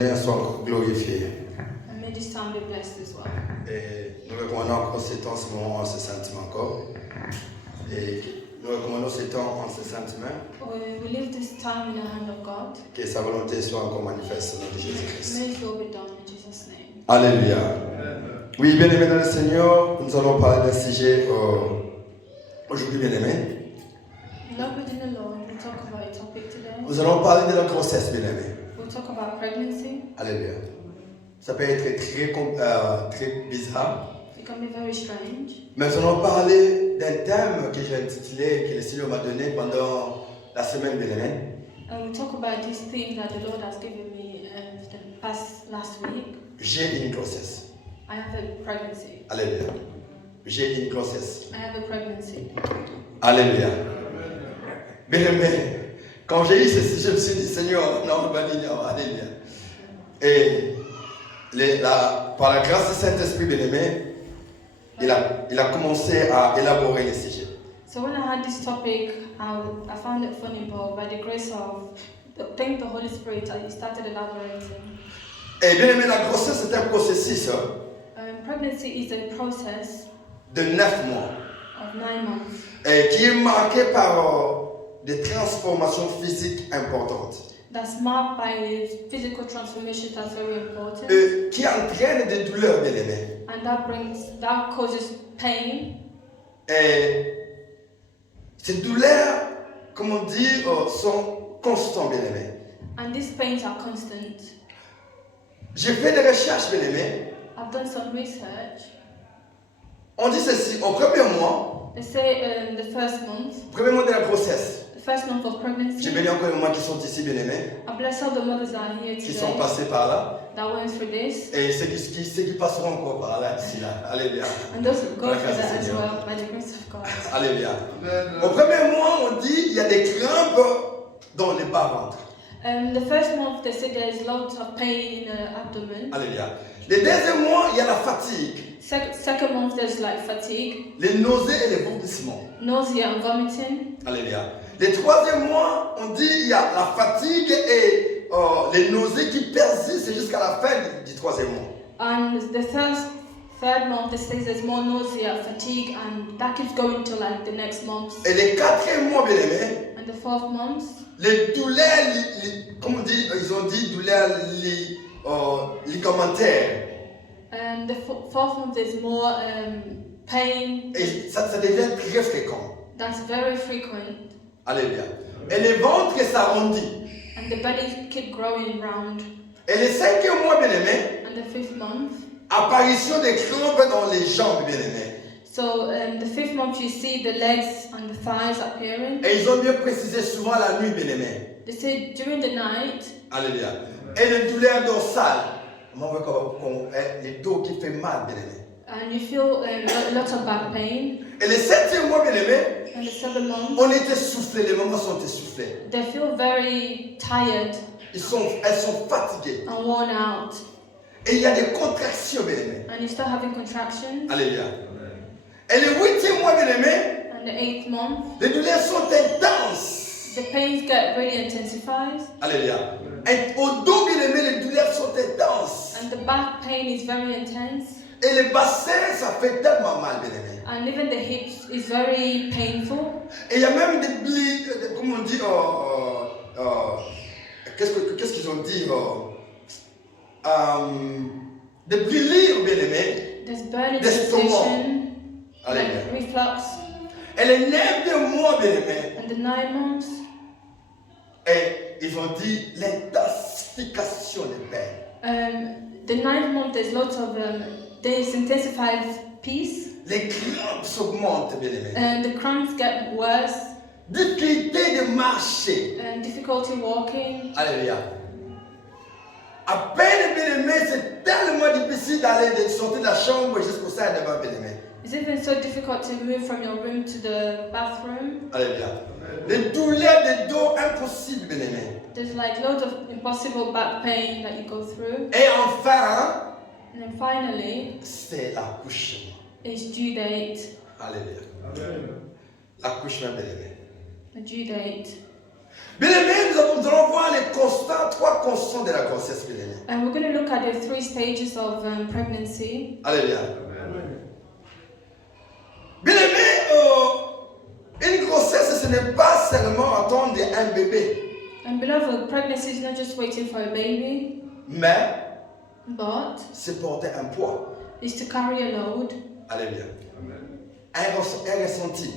Soit glorifié. And may this time be blessed as well. Et nous recommandons encore ces temps, ce moment, en ce sentiment encore. Et nous recommandons ces temps en ce sentiment. We leave this time in the hand of God. Que sa volonté soit encore manifeste au nom de Jésus-Christ. May it will be done in Jesus' name. Alléluia. Oui, bien-aimés dans le Seigneur, nous allons parler d'un sujet aujourd'hui, bien-aimés. Beloved in the Lord, we'll talk about a topic today. Nous allons parler de la grossesse, bien-aimés. We'll talk about pregnancy. Alléluia. Ça peut être très bizarre. It can be very strange. Mais nous allons parler d'un thème que j'ai intitulé, que le Seigneur m'a donné pendant la semaine, bien-aimés. And we'll talk about this thing that the Lord has given me last week. J'ai une grossesse. I have a pregnancy. Alléluia. J'ai une grossesse. I have a pregnancy. Alléluia. Bien-aimé, quand j'ai eu ceci, je me suis dit, Seigneur, non, alléluia. Et par la grâce du Saint-Esprit, bien-aimé, il a commencé à élaborer le sujet. So when I had this topic, I found it funny, but by the grace of the Holy Spirit, I started elaborating. Et bien-aimé, la grossesse est un processus Pregnancy is a process de 9 mois of 9 months et qui est marqué par des transformations physiques importantes. that's marked by physical transformation that's very important. Qui entraîne des douleurs, bien-aimé. And that causes pain. Et ces douleurs, comme on dit, sont constantes, bien-aimé. And these pains are constant. J'ai fait des recherches, bien-aimé. I've done some research. On dit ceci, au premier mois, They say the first month de la grossesse. of J'ai pregnancy. béni encore les mamans qui sont ici, bien-aimés, I bless all the mothers that are here qui sont today passés par là, that went through this. et ceux qui passeront encore par là, ici, là. Alléluia. And those who go Par la through grâce that du as Seigneur. well by the grace of God. Alléluia. Au premier mois, on dit il y a des crampes dans les bas-ventres. The first month they say there is lots of pain in the abdomen. Alléluia. Le deuxième mois, il y a la fatigue, Second month there's like fatigue, les nausées et les vomissements. nausea and vomiting. Alléluia. Le troisième mois, on dit il y a la fatigue et les nausées qui persistent jusqu'à la fin du troisième mois. And the third month, it says there's more nausea, fatigue, and that keeps going to like the next month. Et le quatrième mois, bien aimé, And the fourth month, les douleurs, comme on dit, ils ont dit douleurs ligamentaires. and the fourth month there's more pain. Et ça devient très fréquent. That's very frequent, Alléluia. Et le ventre s'arrondit. and the belly keep growing round. Et le cinquième mois, bien aimé, And the fifth month, apparition des crampes dans les jambes, bien aimé. so the fifth month you see the legs and the thighs appearing. Et ils ont bien précisé souvent la nuit, bien aimé. They say during the night, Alléluia. Et les douleurs dorsales. Les dos qui fait mal, bien aimé. and you feel lots of back pain. Et le septième mois, bien aimé, And the 7th month, on est essoufflé, les mamans sont essoufflées. they feel very tired Elles sont fatiguées. and worn out. Et il y a des contractions, bien aimé. And you start having contractions. Alléluia. Et le huitième mois, bien aimé, And the 8th month, les douleurs sont intenses. the pains get really intensified. Alléluia. Et au dos, bien aimé, les douleurs sont intenses. And the back pain is very intense. Et le bassin, ça fait tellement mal, bien aimé. And even the hips is very painful. Et il y a même des blis, comment on dit, qu'est-ce qu'ils ont dit, des brûlures, bien aimé. There's burning D'estomac. sensation, Alléluia. like reflux. Et les 9 mois, bien aimé. And the 9 months, Et ils ont dit l'intensification des peines. the 9th month there's lots of there's intensified peace. Les crampes s'augmentent, bien aimé. And the cramps get worse. Difficulté de marcher. And difficulty walking. Alléluia. À peine, bien aimé, c'est tellement difficile de sortir de la chambre jusqu'au sein devant, bien aimé. It's even so difficult to move from your room to the bathroom. Alléluia. Les douleurs de dos impossibles, bien aimé. There's like loads of impossible back pain that you go through. Et enfin, And then finally, c'est l'accouchement. it's due date. Alléluia. L'accouchement, bien aimé. The due date. Bien aimé, nous allons voir les constants, 3 constants de la grossesse, bien aimé. And we're going to look at the 3 stages of pregnancy. Alléluia. Bien aimé, une grossesse, ce n'est pas seulement attendre un bébé, And beloved, pregnancy is not just waiting for a baby, mais but c'est porter un poids. is to carry a load. Alléluia. Un ressenti.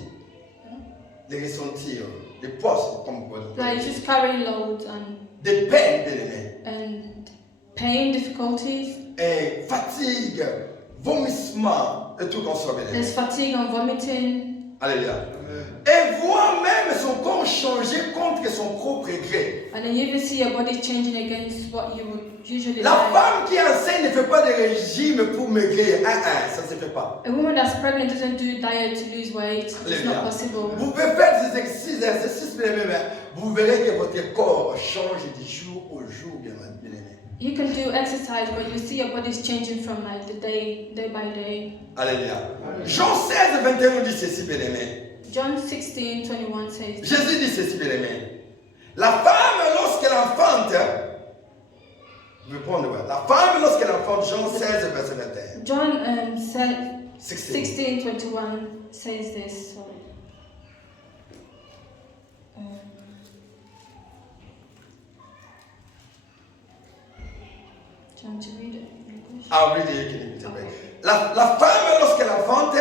Les ressentis, les poids, comme vous Like voyez. just carry loads and Des peines, bien aimé. pain, difficulties. Et fatigue, vomissement, et tout qu'on soit bien aimé. There's fatigue and vomiting. Alléluia. Et voir même son corps changer contre son propre gré. And then you even see your body changing against what you would usually La like. femme qui enseigne ne fait pas de régime pour maigrir. Ça ne se fait pas. A woman that's pregnant doesn't do diet to lose weight. It's Alléluia. not possible. Vous pouvez faire des exercices, bien aimé, mais vous verrez que votre corps change de jour au jour, bien aimé. You can do exercise, but you see your body's changing from like the day by day. Alléluia. Jean 16, 21 nous dit ceci, bien aimé. John 16:21 says, Jésus dit ceci, bien aimé. La femme, lorsqu'elle enfante, je vais prendre, la femme, lorsqu'elle enfante, Jean 16, verset 21. John 16. 16:21 says this. Sorry. Trying to read it in English. Ah oui, la femme, lorsqu'elle enfante,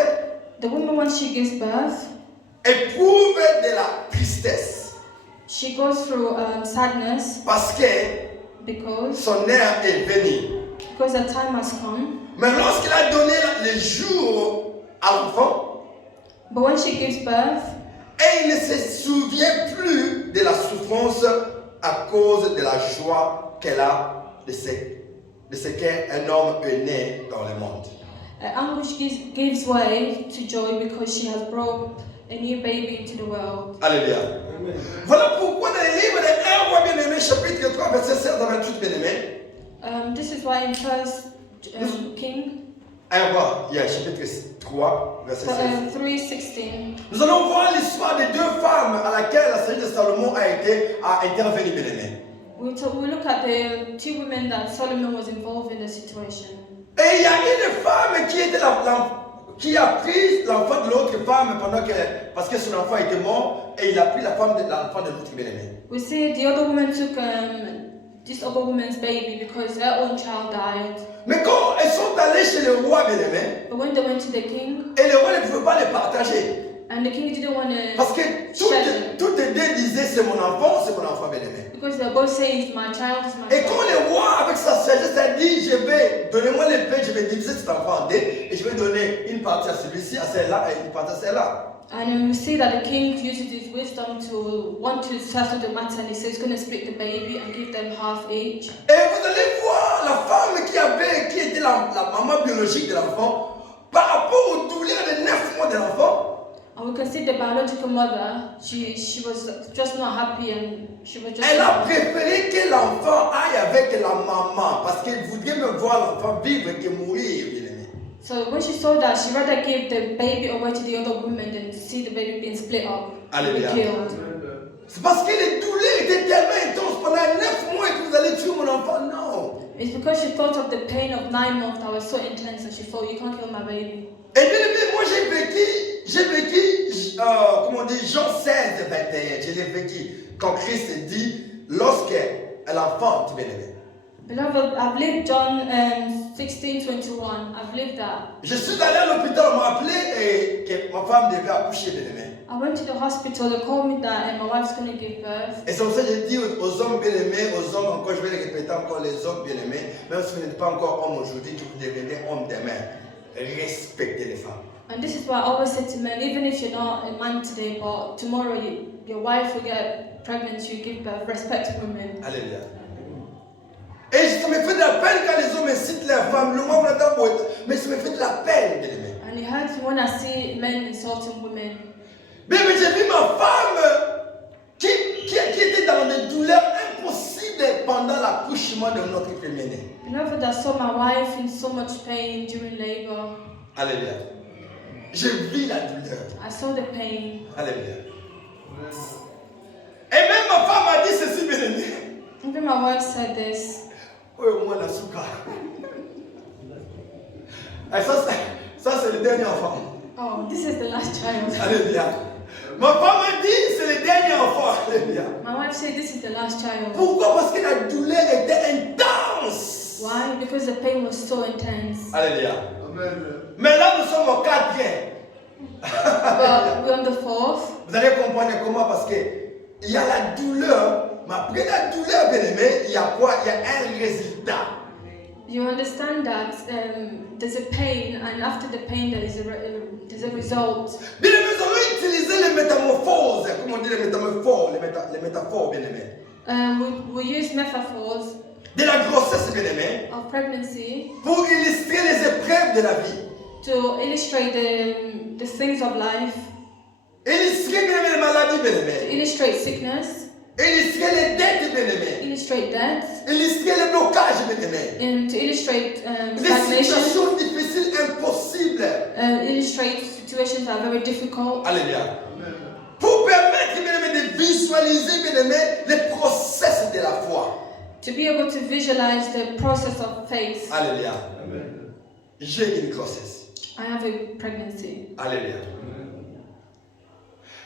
The woman, when she gives birth, éprouve de la tristesse she goes through sadness parce que because son heure est venue. her time has come. Mais lorsqu'elle a donné les jours à l'enfant, But when she gives birth, elle ne se souvient plus de la souffrance à cause de la joie qu'elle a de ce qu'un homme est né dans le monde. anguish gives way to joy because she has brought a new baby into the world. Alléluia. Voilà pourquoi dans le livre de 1 roi bien-aimé, chapitre 3, verset 16 à 28, bien-aimé. This is why in First King 1 roi, chapitre 3, verset 16. 3:16, Nous allons voir l'histoire de 2 femmes à laquelle la sagesse de Salomon a intervenu, bien-aimé. we look at the 2 women that Solomon was involved in the situation. Et il y a une femme qui a pris l'enfant de l'autre femme parce que son enfant était mort et il a pris l'enfant de l'autre bien-aimé. We see the other woman took this other woman's baby because their own child died. Mais quand elles sont allées chez le roi bien-aimé, But when they went to the king, et le roi ne pouvait pas les partager. and the king didn't want to Parce que share them, toutes les deux disaient c'est mon enfant bien-aimé. because they're both saying it's my child, it's my Et quand child. le roi avec sa sagesse a dit donnez-moi les paix, je vais diviser cet enfant en deux et je vais donner une partie à celui-ci, à celle-là et une partie à celle-là. And then we see that the king uses his wisdom to want to settle the matter, and he says he's going to split the baby and give them half each. Et vous allez voir la femme qui était la maman biologique de l'enfant, par rapport aux douleurs de 9 mois de l'enfant, And we can see the biological mother, she was just not happy, and she was just... elle a préféré que l'enfant aille avec la maman parce qu'elle voudrait même voir l'enfant vivre que mourir, bien aimé. So when she saw that, she rather give the baby away to the other women than to see the baby being split up and be Alléluia. killed. C'est parce que les douleurs étaient tellement intenses pendant 9 mois que vous allez tuer mon enfant. Non. It's because she thought of the pain of 9 months that was so intense that she thought, you can't kill my baby. Et bien aimé, moi j'ai vécu, comment on dit, Jean 16, 21. Je l'ai vécu quand Christ dit, lorsqu'elle enfante, bien aimé. Beloved, I've lived John 16:21. I've lived that. Je suis allé à l'hôpital, on m'a appelé et que ma femme devait accoucher, bien aimé. I went to the hospital, they told me that and my wife's going to give birth. Et c'est pour ça que je dis aux hommes bien aimés, aux hommes encore, je vais les répéter encore, les hommes bien aimés, même si vous n'êtes pas encore homme aujourd'hui, que vous devenez homme demain, respectez les femmes. And this is why I always say to men, even if you're not a man today, but tomorrow your wife will get pregnant, you give birth, respect women. Alléluia. Et ça me fait de la peine quand les hommes incitent leurs femmes, le moment où mais ça me fait de la peine, bien aimé. And it hurts me when I see men insulting women. Mais j'ai vu ma femme qui était dans des douleurs impossibles pendant l'accouchement de notre premier-né. Beloved, I saw my wife in so much pain during labor. Alléluia. Je vis la douleur. I saw the pain. Alléluia. Et même ma femme a dit ceci, bien aimé. Even my wife said this. Oui, au moins la souka. Et ça c'est le dernier enfant. Oh, this is the last child. Alléluia. Ma femme a dit c'est le dernier enfant. Alléluia. My wife said this is the last child. Pourquoi? Parce que la douleur était intense. Why? Because the pain was so intense. Alléluia. Mais là nous sommes au 4e. But we're on the 4th. Vous allez comprendre comment, parce que il y a la douleur, mais après la douleur, bien aimé, il y a quoi? Il y a un résultat. You understand that there's a pain, and after the pain there's a result. Bien aimé, nous allons utiliser les métamorphoses, comment on dit les métaphores, les métaphores, bien aimé. We use metaphors De la grossesse, bien aimé, of pregnancy pour illustrer les épreuves de la vie. to illustrate the things of life, Illustrer, bien aimé, les maladies, bien to aimé. illustrate sickness, Illustrer les dettes, bien aimé. illustrate death, Illustrer les blocages, bien aimé. and to illustrate Les stagnation, situations difficiles, impossibles. illustrate situations that are very difficult, Alléluia. Pour permettre, bien aimé, de visualiser, bien aimé, les process de la foi. to be able to visualize the process of faith. Alléluia. J'ai une grossesse. I have a pregnancy. Alléluia.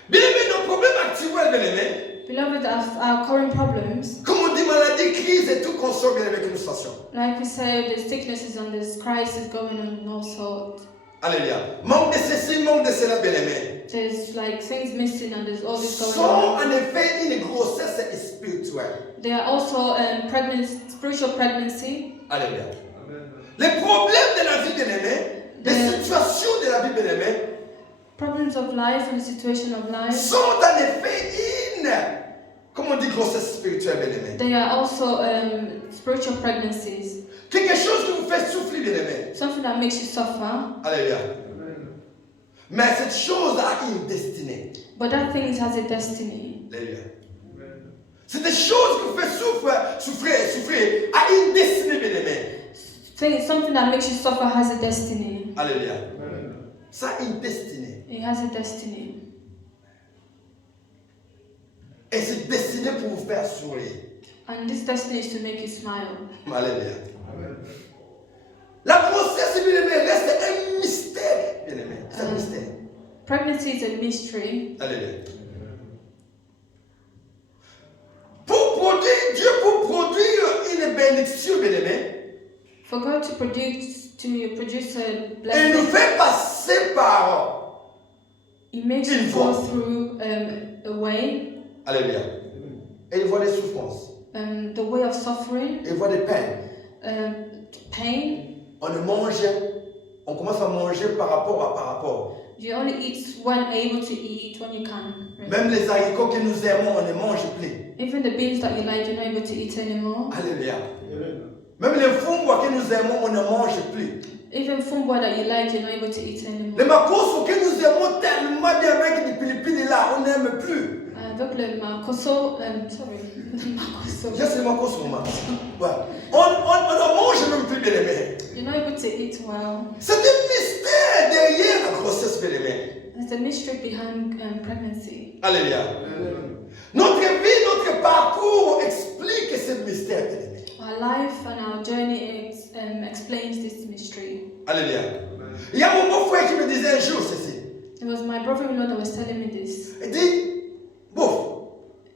Bien aimé, nos problèmes actuels, bien aimé, Beloved, our current problems, comme on dit maladie, crise et tout consort, bien aimé, que nous fassions. like we say, the sicknesses and this crisis going on and all sorts. Alléluia. Manque de ceci, manque de cela, bien aimé. There's like things missing and there's all this going Sont on. en effet une grossesse spirituelle. There are also spiritual pregnancy. Alléluia. Les problèmes de la vie, bien aimé, les situations de la vie, bien aimé, Problems of life and the situation of life. sont en effet une, comment on dit, grossesse spirituelle, bien aimé. They are also spiritual pregnancies. Quelque chose qui vous fait souffrir, bien aimé. Something that makes you suffer. Alléluia. Mais cette chose a une destinée. But that thing has a destiny. Alléluia. C'est des choses qui vous fait souffrir, a une destinée, bien aimé. Something that makes you suffer has a destiny. Alléluia. Ça a une destinée. It has a destiny. Et c'est destiné pour vous faire sourire. And this destiny is to make you smile. Alléluia. La grossesse, bien aimé, reste un mystère, bien aimé. C'est un mystère. Pregnancy is a mystery. Alléluia. Dieu pour produire une bénédiction, bien aimé, For God to produce a il blessing, nous fait passer par. He makes Une you go voie. through a way, Alléluia. Et il voit des souffrances, the way of suffering, il voit des peines. pain. On commence à manger par rapport. You only eat when able to eat, when you can. Right? Même les haricots que nous aimons, on ne mange plus. Even the beans that you like, you're not able to eat anymore. Alléluia. Même les fumbos que nous aimons, on ne mange plus. Even fumbo that you like, you're not able to eat anymore. Les makoso que nous aimons tellement bien avec des pilipili là, on n'aime plus. Avec le makoso, sorry, le makoso. Juste le makoso, maman. Ouais. On ne mange même plus, bien aimé. You're not able to eat well. C'est un mystère derrière la grossesse, bien aimé. There's a mystery behind pregnancy. Alléluia. Notre vie, notre parcours explique ce mystère, bien aimé. Our life and our journey explains this mystery. Alléluia. Il y a mon beau-frère qui me disait un jour ceci. It was my brother-in-law that was telling me this. Il dit, bof,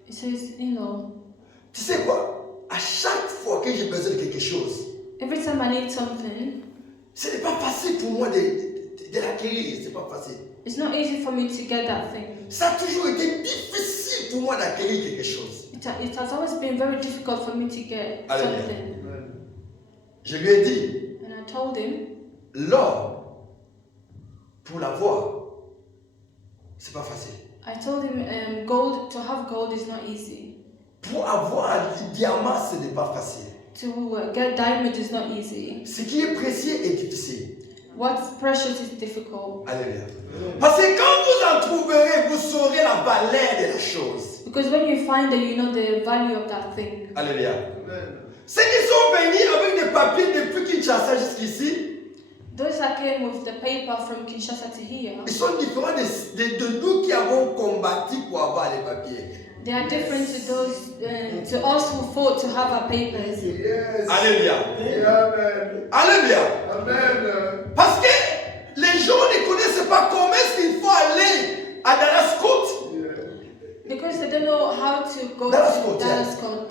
He says, tu sais quoi? À chaque fois que j'ai besoin de quelque chose, every time I need something, ce n'est pas facile pour moi de l'acquérir. C'est pas facile. it's not easy for me to get that thing. Ça a toujours été difficile pour moi d'acquérir quelque chose. It has always been very difficult for me to get Alléluia. something. Je lui ai dit, And I told him, l'or, pour l'avoir, c'est pas facile. I told him, to have gold is not easy. Pour avoir du diamant, ce n'est pas facile. To get diamond is not easy. Ce qui est précieux est difficile. What's precious is difficult. Alléluia. Parce que quand vous en trouverez, vous saurez la valeur de la chose. Because when you find it, you know the value of that thing. Alléluia. Ceux qui sont venus avec des papiers depuis Kinshasa jusqu'ici, Those that came with the paper from Kinshasa to here, ils sont différents de nous qui avons combattu pour avoir les papiers. They are different to those, to us who fought to have our papers. Yes. Alléluia. Amen. Alléluia. Amen. Parce que les gens ne connaissent pas comment est-ce qu'il faut aller à Dallas Court. Because they don't know how to go Dallas to Court, Dallas Court.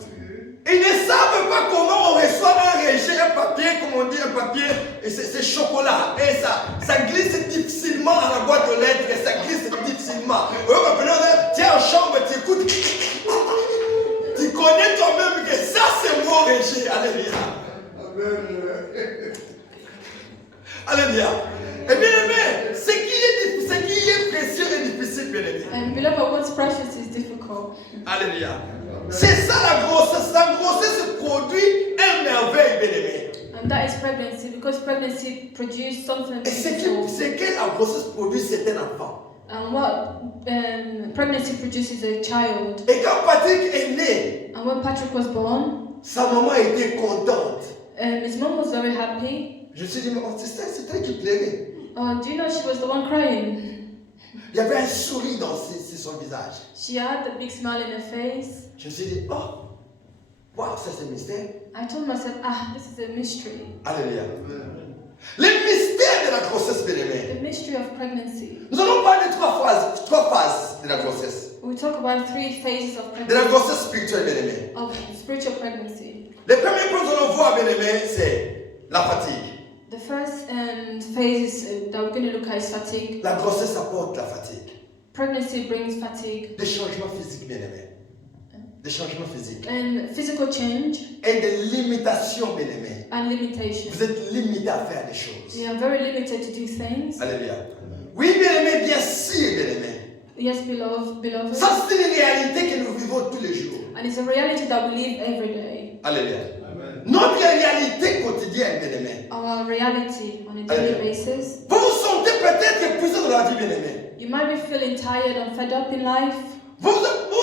Ils ne savent pas comment on reçoit un rejet, un papier, comme on dit, un papier, et c'est chocolat. Et ça glisse difficilement dans la boîte aux lettres, et ça glisse difficilement. Tu es en chambre, tu écoutes. Tu connais toi-même que ça c'est mon rejet. Alléluia. Amen. Alléluia. Et bien aimé, ce qui est précieux et difficile, bien aimé. And beloved, what's precious is difficult. Alléluia. C'est ça la grossesse. La grossesse produit une merveille, bien aimé. And that is pregnancy, because pregnancy produces something Et ce beautiful. que la grossesse produit, c'est un enfant. And what pregnancy produces a child. Et quand Patrick est né, And when Patrick was born, sa maman était contente. his mom was very happy. Je me suis dit, mais c'est elle qui pleurait. Do you know she was the one crying? Il y avait un sourire dans son visage. She had a big smile in her face. Je me suis dit, oh, wow, ça c'est un mystère. I told myself, this is a mystery. Alléluia. Le mystère de la grossesse, bien aimé. The mystery of pregnancy. Nous allons parler de trois phases de la grossesse. We talk about 3 phases of De la pregnancy, grossesse spirituelle, bien aimé. of spiritual pregnancy. Le premier point que nous allons voir, bien aimé, c'est la fatigue. The first phase that we're going to look at is fatigue. La grossesse apporte la fatigue. Pregnancy brings fatigue Des changements physiques, bien aimé. Des changements physiques. and physical change Et des limitations, bien aimé. and limitation. Vous êtes limité à faire des choses. We are very limited to do things. Alléluia. Oui, bien aimé, bien sûr, bien aimé. Yes, beloved. Ça, c'est une réalité que nous vivons tous les jours. And it's a reality that we live every day. Alléluia. Notre réalité quotidienne, bien aimé. Our reality on a daily basis. Vous vous sentez peut-être épuisé dans la vie, bien aimé. You might be feeling tired and fed up in life. Vous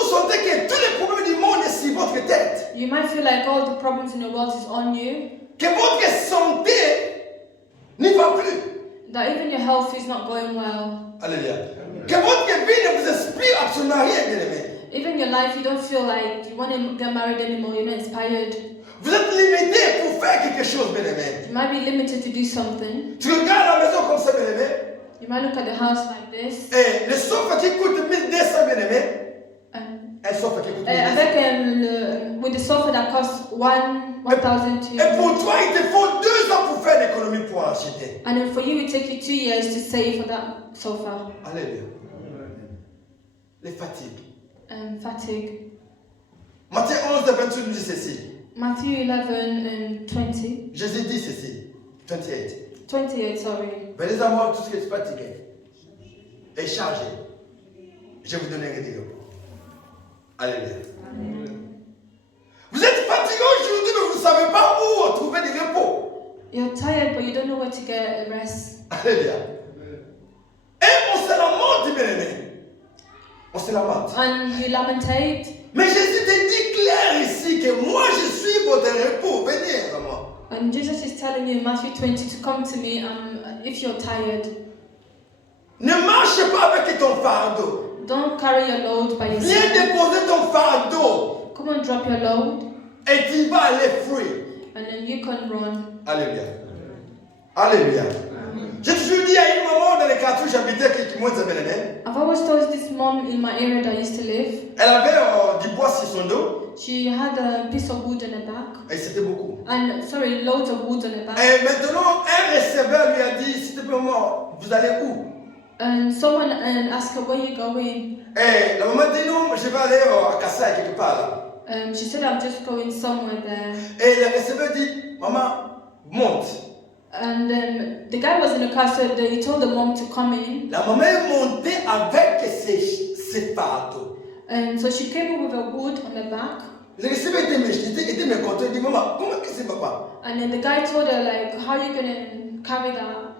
sentez que tous les problèmes du monde sont sur votre tête. You might feel like all the problems in the world is on you. Que votre santé n'y va plus. That even your health is not going well. Alléluia. Que votre vie ne vous inspire absolument rien, bien aimé. Even your life, you don't feel like you want to get married anymore. You're not inspired. Vous êtes limité pour faire quelque chose, bien aimé. You might be limited to do something. Tu regardes la maison comme ça, bien aimé. You might look at the house like this. Et le sofa qui coûte 1200, bien aimé. Un sofa qui coûte 1200. Avec with the sofa that costs 1,200. Et pour toi, il te faut 2 ans pour faire l'économie pour l'acheter. And then for you, it takes you 2 years to save for that sofa. Alléluia. Les fatigues. Fatigue. Matthieu 11, 28 nous dit ceci. Matthew 11:20. Jésus dit ceci. 28. 28, sorry. Venez à moi tous ceux qui sont fatigués et chargés. Je vous donnerai des repos. Alléluia. Vous êtes fatigué aujourd'hui, mais vous ne savez pas où trouver des repos. You're tired, but you don't know where to get a rest. Alléluia. Et on se lamente, bien aimé. On se lamente. And you lamentate. Mais Jésus te dit clair ici que moi je suis votre repos. Venez à moi. And Jesus is telling you in Matthew 20 to come to me if you're tired. Ne marche pas avec ton fardeau. Don't carry your load by Viens yourself. déposer ton fardeau Come and drop your load, et tu vas aller free. and then you can run. Alléluia. Alléluia. J'ai toujours dit à une maman dans les quartiers où j'habitais qui m'a dit, I've always told this mom in my area that I used to live. elle avait du bois sur son dos She had a piece of wood on her back. et c'était beaucoup. Loads of wood on her back. Et maintenant, un receveur lui a dit, s'il te plaît maman, vous allez où? And someone asked her, where you going? Et la maman dit non, je vais aller à Kassai quelque part là. She said, I'm just going somewhere there. Et le receveur dit, maman, monte. And the guy was in the car, so he told the mom to come in. La maman est montée avec ses fardeaux. And so she came in with a wood on her back. Le receveur était mécontent, il dit, maman, comment que c'est papa? And then the guy told her, like, how are you going to carry that?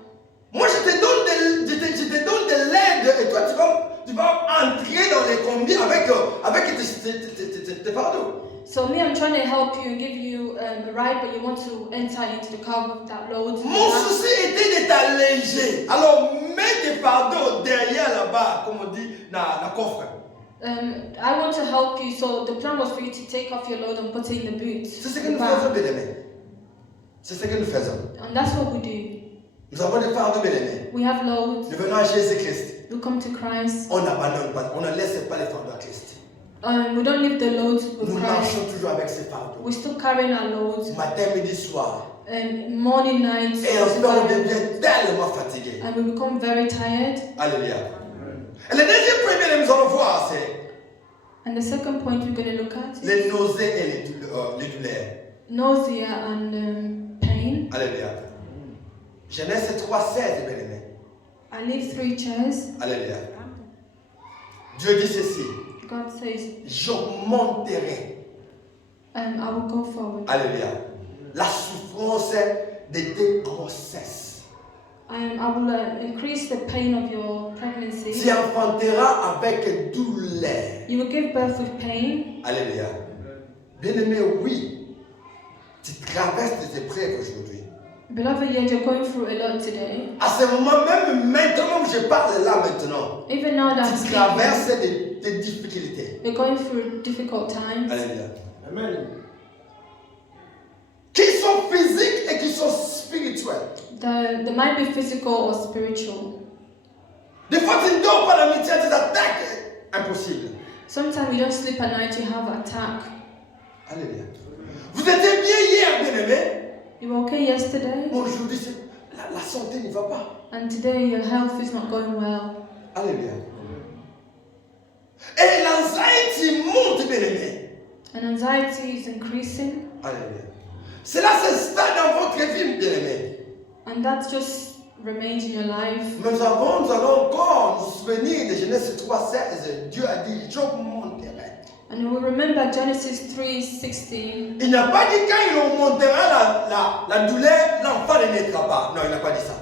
Moi, je te donne de l'aide et toi, tu vas entrer dans les combis avec tes fardeaux. So me, I'm trying to help you and give you a ride, but you want to enter into the car with that load. Mon souci était de t'alléger. Alors, mets tes fardeaux derrière là-bas, comme on dit, dans le coffre. I want to help you, so the plan was for you to take off your load and put it in the boot. C'est ce que nous faisons, bien-aimés. C'est ce que nous faisons. And that's what we do. Nous avons des fardeaux, bien-aimés. We have loads. Nous venons à Jésus-Christ. We come to Christ. On n'abandonne pas, on ne laisse pas les fardeaux à Christ. We don't leave the loads with Nous Christ. marchons toujours avec ces fardeaux. We're still carrying our loads. Matin, midi, soir. Morning, night. Et enfin, on devient tellement fatigué. And we become very tired. Alléluia. Et le deuxième point que nous allons voir, c'est And the second point we're going to look at is les nausées et les douleurs. nausea and pain. Alléluia. Genèse 3:16, bien-aimé. I leave 3 chairs. Alléluia. Dieu dit ceci. God says, J'augmenterai. I will go forward. Alléluia. La souffrance de tes grossesses. I will increase the pain of your pregnancy. Tu enfanteras avec douleur. You will give birth with pain. Alléluia. Bien-aimé, oui. Tu traverses des épreuves aujourd'hui. Beloved, yet you're going through a lot today. À ce moment même, maintenant que je parle là maintenant, Even now that I'm tu speaking, traverses des difficultés. you're going through difficult times. Alléluia. Amen. Qui sont physiques et qui sont spirituels. They might be physical or spiritual. Des fois, tu ne dors pas la nuit, tu as des attaques impossibles. Sometimes you don't sleep at night, you have an attack. Alléluia. Vous étiez bien hier, bien-aimé. You were okay yesterday, Aujourd'hui, la santé ne va pas. and today your health is not going well. Alléluia. Et l'anxiété monte, bien-aimé. And anxiety is increasing, Alléluia. Cela s'installe dans votre vie, bien-aimé. and that just remains in your life. Nous allons encore nous souvenir de Genèse 3:16. Dieu a dit, j'augmenterai. And you will remember Genesis 3:16. Il n'a pas dit quand il augmentera la douleur, l'enfant ne naîtra pas. Non, il n'a pas dit ça.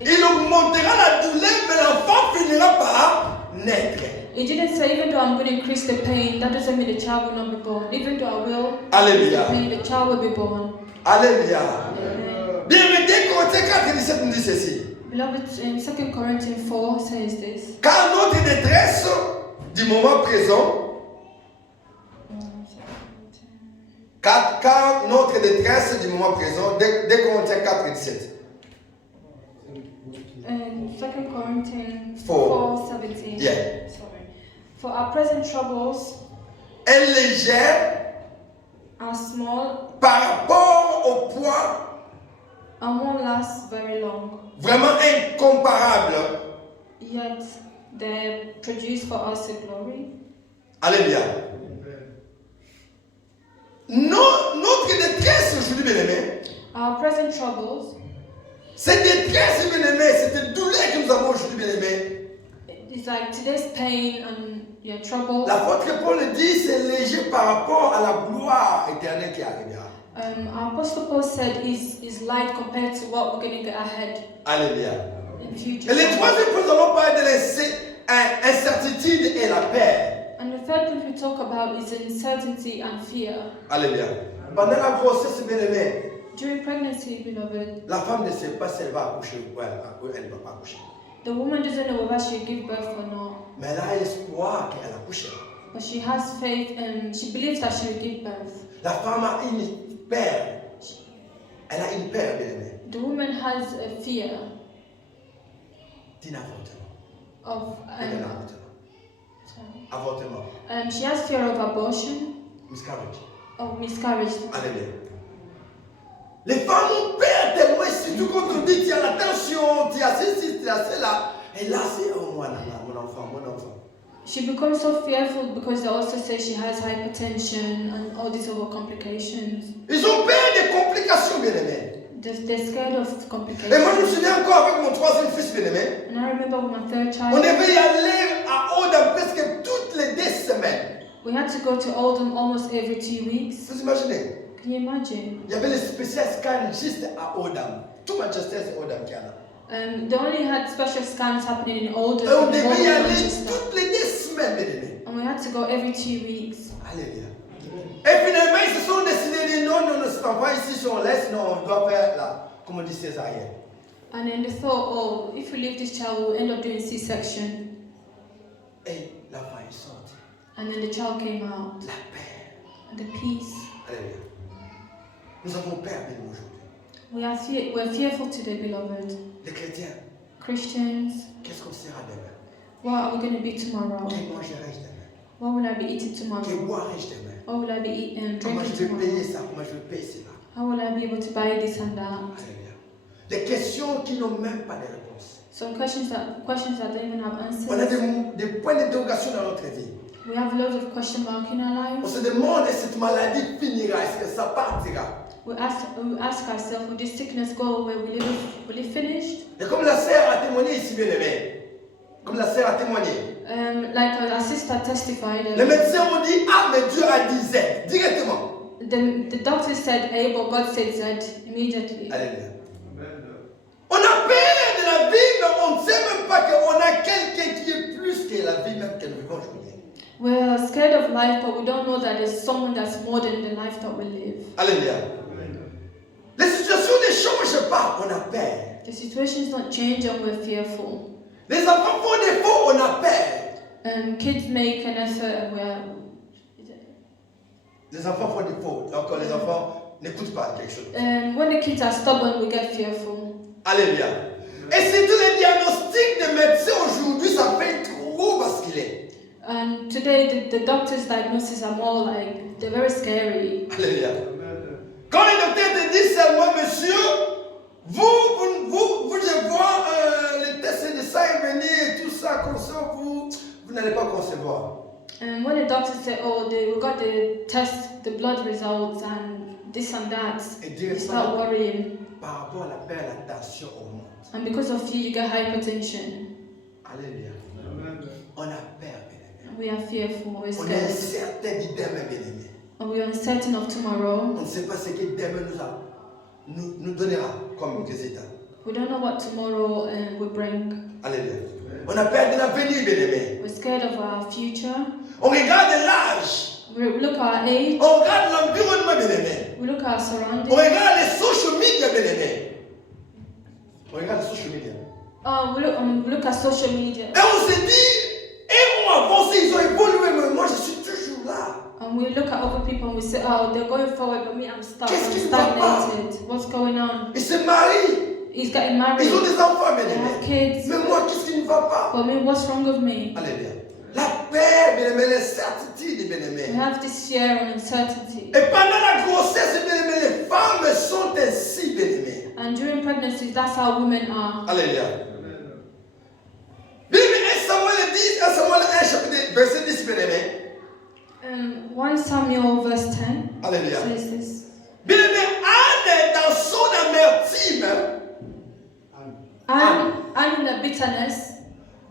Il augmentera la douleur, mais l'enfant finira par naître. It didn't say, even though I'm going to increase the pain, that doesn't mean the child will not be born. Even though I will Alléluia. increase the pain, the child will be born. Alléluia. Amen. Bien, mais dès Corinthiens 4:17 nous dit ceci. Beloved, in 2 Corinthians 4 says this. Car notre détresse du moment présent, car notre détresse du moment présent, dès Corinthiens 4:17. In 2 Corinthians 4. 4:17. Yeah. Sorry. For our present troubles Est légère are small par rapport au poids and won't last very long. vraiment incomparable. Yet they produce for us a glory. Alléluia. Notre détresse aujourd'hui, bien-aimé, Our present troubles, cette détresse, bien-aimé, cette douleur que nous avons aujourd'hui, bien-aimé, it's like today's pain and your trouble. l'apôtre Paul dit c'est léger par rapport à la gloire éternelle qui arrivera. Our Apostle Paul said is light compared to what we're going to get ahead Alléluia. in future. Et le troisième point, nous allons parler de l'incertitude et la peur. And the third thing we talk about is uncertainty and fear. Alléluia. Pendant la grossesse, bien-aimé, During pregnancy, beloved, la femme ne sait pas si elle va accoucher ou elle ne va pas accoucher. the woman doesn't know whether she'll give birth or not, Mais elle a espoir qu'elle accouche. but she has faith and she believes that she will give birth. La femme a une peur. Elle a une peur, bien-aimé, The woman has a fear d'un avortement. of D'un avortement. Avortement. she has fear of abortion, Miscarriage. of miscarriage. Alléluia. Les femmes ont peur tellement, surtout quand on dit tu as la tension, tu as ceci, tu as cela. Et là, c'est oh, mon enfant, mon enfant. She becomes so fearful because they also say she has hypertension and all these other complications. Ils ont peur des complications, bien-aimés. They're scared of Et moi, complications. je me souviens encore avec mon troisième fils, bien-aimé. And I remember with my third On child, devait y aller à Oldham presque toutes les 2 semaines. we had to go to Oldham almost every 2 weeks. Vous imaginez? Can you imagine? Il y avait les spécial scans juste à Oldham. Tout Manchester, c'est Oldham qui est là. They only had special scans happening in Oldham, Et on in devait y Oldham, aller Manchester. toutes les 2 semaines, bien-aimé. And we had to go every 2 weeks. Alléluia. Et finalement, ils se sont décidés de dire non, cet enfant ici, si on laisse, non, on doit faire là, comme on dit, césarienne. And then they thought, oh, if we leave this child, we'll end up doing C-section. Et l'enfant est sorti. And then the child came out. La paix. And the peace. Alléluia. Nous avons peur de nous aujourd'hui. We're fearful today, beloved. Les chrétiens, Christians, qu'est-ce qu'on sera demain? what are we going to be tomorrow? Quel mangerai-je demain? What will I be eating Que tomorrow? boirai-je demain? What will I be eating, Comment je drinking vais payer tomorrow? ça? Comment je vais payer cela? How will I be able to buy this and that? Alléluia. Des questions qui n'ont même pas de réponse. Some questions that don't even have On a answers. des points d'interrogation dans notre vie. We have loads of question marks in our On lives. se demande est-ce que cette maladie finira, est-ce que ça partira? We ask ourselves, will this sickness go away? Will it finish? Et comme la sœur a témoigné ici, bien aimé, comme la sœur a témoigné, Like our sister testified, les médecins ont dit ah mais Dieu a dit Z directement. the doctor said A, but God said Z immediately. Alléluia. On a peur de la vie, mais on ne sait même pas qu'on a quelqu'un qui est plus que la vie même que nous vivons aujourd'hui. We're scared of life, but we don't know that there's someone that's more than the life that we live. Alléluia. Les situations ne changent pas, on a peur. The situations don't change and we're fearful. Les enfants font des faux, on a peur. Kids make an effort and Les enfants font des faux, donc les enfants n'écoutent pas quelque chose. when the kids are stubborn, we get fearful. Alléluia. Et c'est tous les diagnostics des médecins aujourd'hui, ça fait trop basculer. And today, the doctor's diagnoses are more like, they're very scary. Alléluia. Quand le docteur te dit seulement, monsieur, je vois les tests de sang est venu et tout ça, comme ça, vous n'allez pas concevoir. And when the doctor said, oh, we got the test, the blood results, and this and that, you start worrying. Par rapport à la paix, la tension augmente. And because of you get hypertension. Alléluia. On a peur, bien-aimé. We are fearful, we're On est scared. incertain du demain, bien-aimé. And we are uncertain of tomorrow. On ne sait pas ce que demain nous donnera comme résultat. We don't know what tomorrow will bring. Alléluia. On a peur de l'avenir, bien-aimé. We're scared of our future. On regarde l'âge. We look at our age. On regarde l'environnement, bien-aimé. We look at our On surroundings. regarde les social media, bien-aimé. On regarde les social media. We look at social media. Et on se dit, ils ont avancé, ils ont évolué, mais moi je suis toujours là. And we look at other people and we say, oh, they're going forward, but me, I'm stuck. Qu'est-ce I'm qui ne va pas? stagnated. What's going on? Ils se marient, He's getting married. ils ont des enfants, They have bien-aimé. kids. Mais moi, qu'est-ce qui ne va pas? But me, what's wrong with me? Alléluia. La paix, bien-aimé, l'incertitude, We bien-aimé. have this fear and uncertainty. Et pendant la grossesse, bien-aimé, les femmes sont ainsi, bien-aimé. And during pregnancy, that's how women are. Alléluia. Bien-aimé, 1 Samuel 10, 1 Samuel 1, chapitre verset 10, bien-aimé. 1 Samuel verse 10 Alléluia. says this. Bien-aimé, Anne, dans son amertume, And in the bitterness,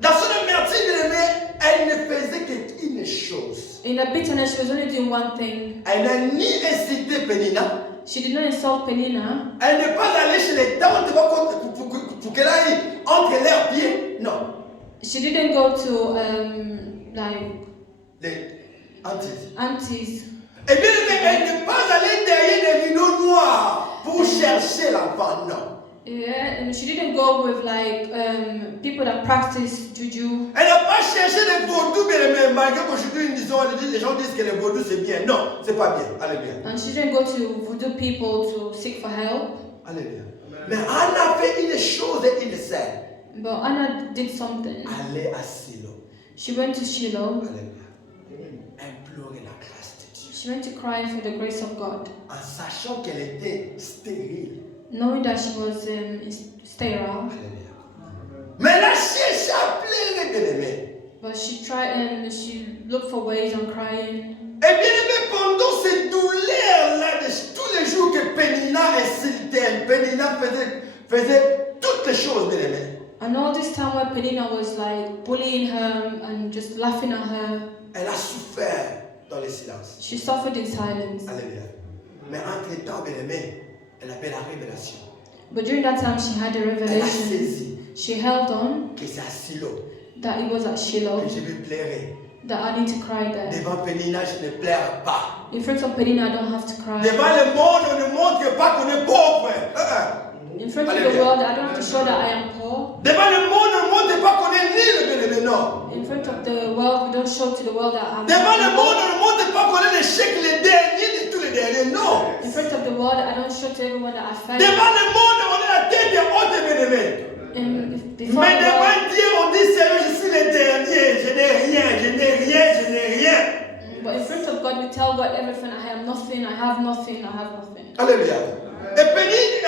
dans son amertume, bien-aimé, elle ne faisait qu'une chose. in the bitterness, she was only doing one thing. Elle n'a ni incité Pénina, She did not insult Penina. elle n'est pas allée chez les tantes pour qu'elle aille entre leurs pieds. Non. She didn't go to like Les aunties. aunties. Et bien aimé, elle n'est pas allée derrière des rideaux noirs pour chercher l'enfant. Non. Yeah, and she didn't go with like people that practice juju. Elle n'a pas cherché des vaudous, bien aimé. Malgré qu'aujourd'hui, les gens disent que les vaudous c'est bien. Non, c'est pas bien. Alléluia. And she didn't go to voodoo people to seek for help. Alléluia. Mais Anne a fait une chose et une seule. But Anna did something. Aller à Silo. She went to Shiloh. Alléluia. Implorer la grâce de Dieu. She went to cry for the grace of God, En sachant qu'elle était stérile. knowing that she was sterile. Alléluia. Mais elle a cherché à pleurer, bien-aimé. But she tried and she looked for ways on crying. Et bien aimé, pendant ces douleurs-là, de tous les jours que Pénina insultait, Pénina faisait toutes les choses, bien aimé. And all this time where Penina was like bullying her and just laughing at her, Elle a souffert dans le silence. she suffered in silence. Alléluia. Mais entre-temps, bien aimé, elle avait la révélation. But during that time she had a Elle a revelation. saisi She held on que c'est à Silo that it was at Shiloh, que je vais pleurer. that I need to cry there. Devant Pénina, je ne pleure pas. In front of Penina, I don't have to cry. Devant le monde, on ne montre pas qu'on est pauvre. In front of the Alléluia. world, I don't have to show that I am poor. Devant le monde, on ne montre pas qu'on est nul, bien aimé. non. In front of the world, we don't show to the world that I'm Devant le monde, happy. on ne montre pas qu'on est l'échec, les derniers de tous les derniers. Non. In front of the world, I don't show to everyone that I failed. Devant le monde, on est la tête des hautes et bien-aimés. Before Mais the world, devant Dieu, on dit Seigneur, je suis le dernier. Je n'ai rien, je n'ai rien, je n'ai rien. but in front of God, we tell God everything. I have nothing. I have nothing. I have nothing. Alléluia. Et Pénie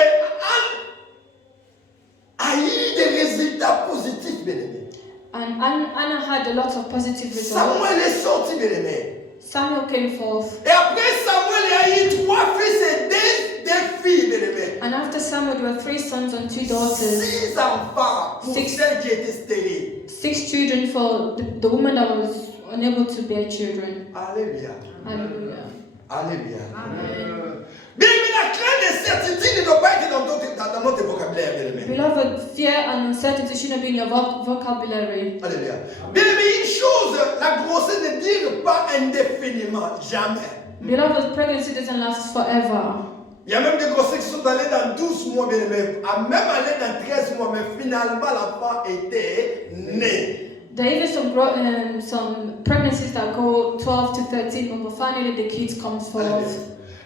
a eu des résultats positifs, bien aimés. And Anna had a lot of positive results. Samuel est sorti, bien aimé. Samuel came forth. Et après Samuel, il y a eu 3 fils et 2 filles, bien aimés. And after Samuel, there were 3 sons and 2 daughters. 6 enfants pour Six. celle qui était stérile. 6 children for the woman that was unable to bear children. Alléluia. Hallelujah. Alléluia. Amen. Bien aimé, la crainte et certitude ne doit pas être dans notre vocabulaire, bien aimé. Beloved, fear and uncertainty shouldn't be in your vocabulary. Alléluia. Bien aimé, une chose, la grossesse ne dure pas indéfiniment, jamais. Beloved, pregnancy doesn't last forever. Il y a même des grossesses qui sont allées dans 12 mois, bien aimé, même allées dans 13 mois, mais finalement l'enfant était né. There are even some pregnancies that go 12 to 13 months, but finally the kid comes forth.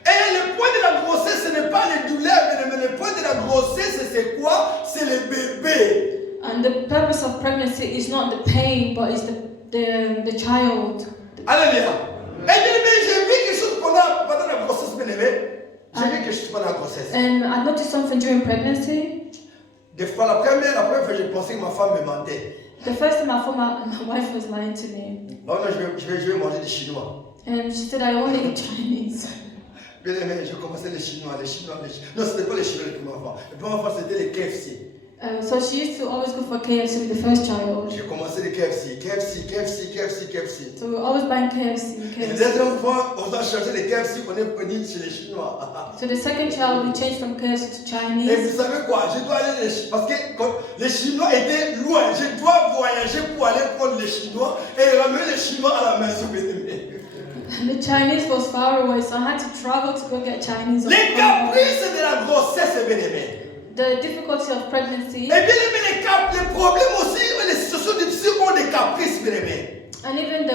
Et le point de la grossesse, ce n'est pas les douleurs, mais le point de la grossesse, c'est quoi? C'est le bébé. And the purpose of pregnancy is not the pain, but it's the child. Alléluia. Et bien aimé, j'ai vu quelque chose pendant la grossesse, bien aimé. J'ai vu quelque chose pendant la grossesse. And I noticed something during pregnancy. Des fois, la première fois, je pensais que ma femme me mentait. The first time I thought my wife was lying to me. Oh non, je vais manger du chinois. And she said, I only eat Chinese. Bien aimé, je commençais les chinois. Non, c'était pas les chinois les premiers enfants. Les premiers enfants, c'était les KFC. So she used to always go for KFC with the first child. J'ai commencé les KFC. So we were always buying KFC. Et la deuxième fois, on a cherché les KFC qu'on est venu chez les Chinois. So the second child, we changed from KFC to Et Chinese. vous savez quoi? Je dois aller parce que quand les Chinois étaient loin. Je dois voyager pour aller prendre les Chinois et ramener les Chinois à la maison, bien aimé. The Chinese was far away, so I had to travel to go get Chinese. Les caprices de la grossesse, bien aimé. The difficulty of pregnancy. Et bien aimé, les problèmes aussi, les situations difficiles ont des caprices, bien aimé. And even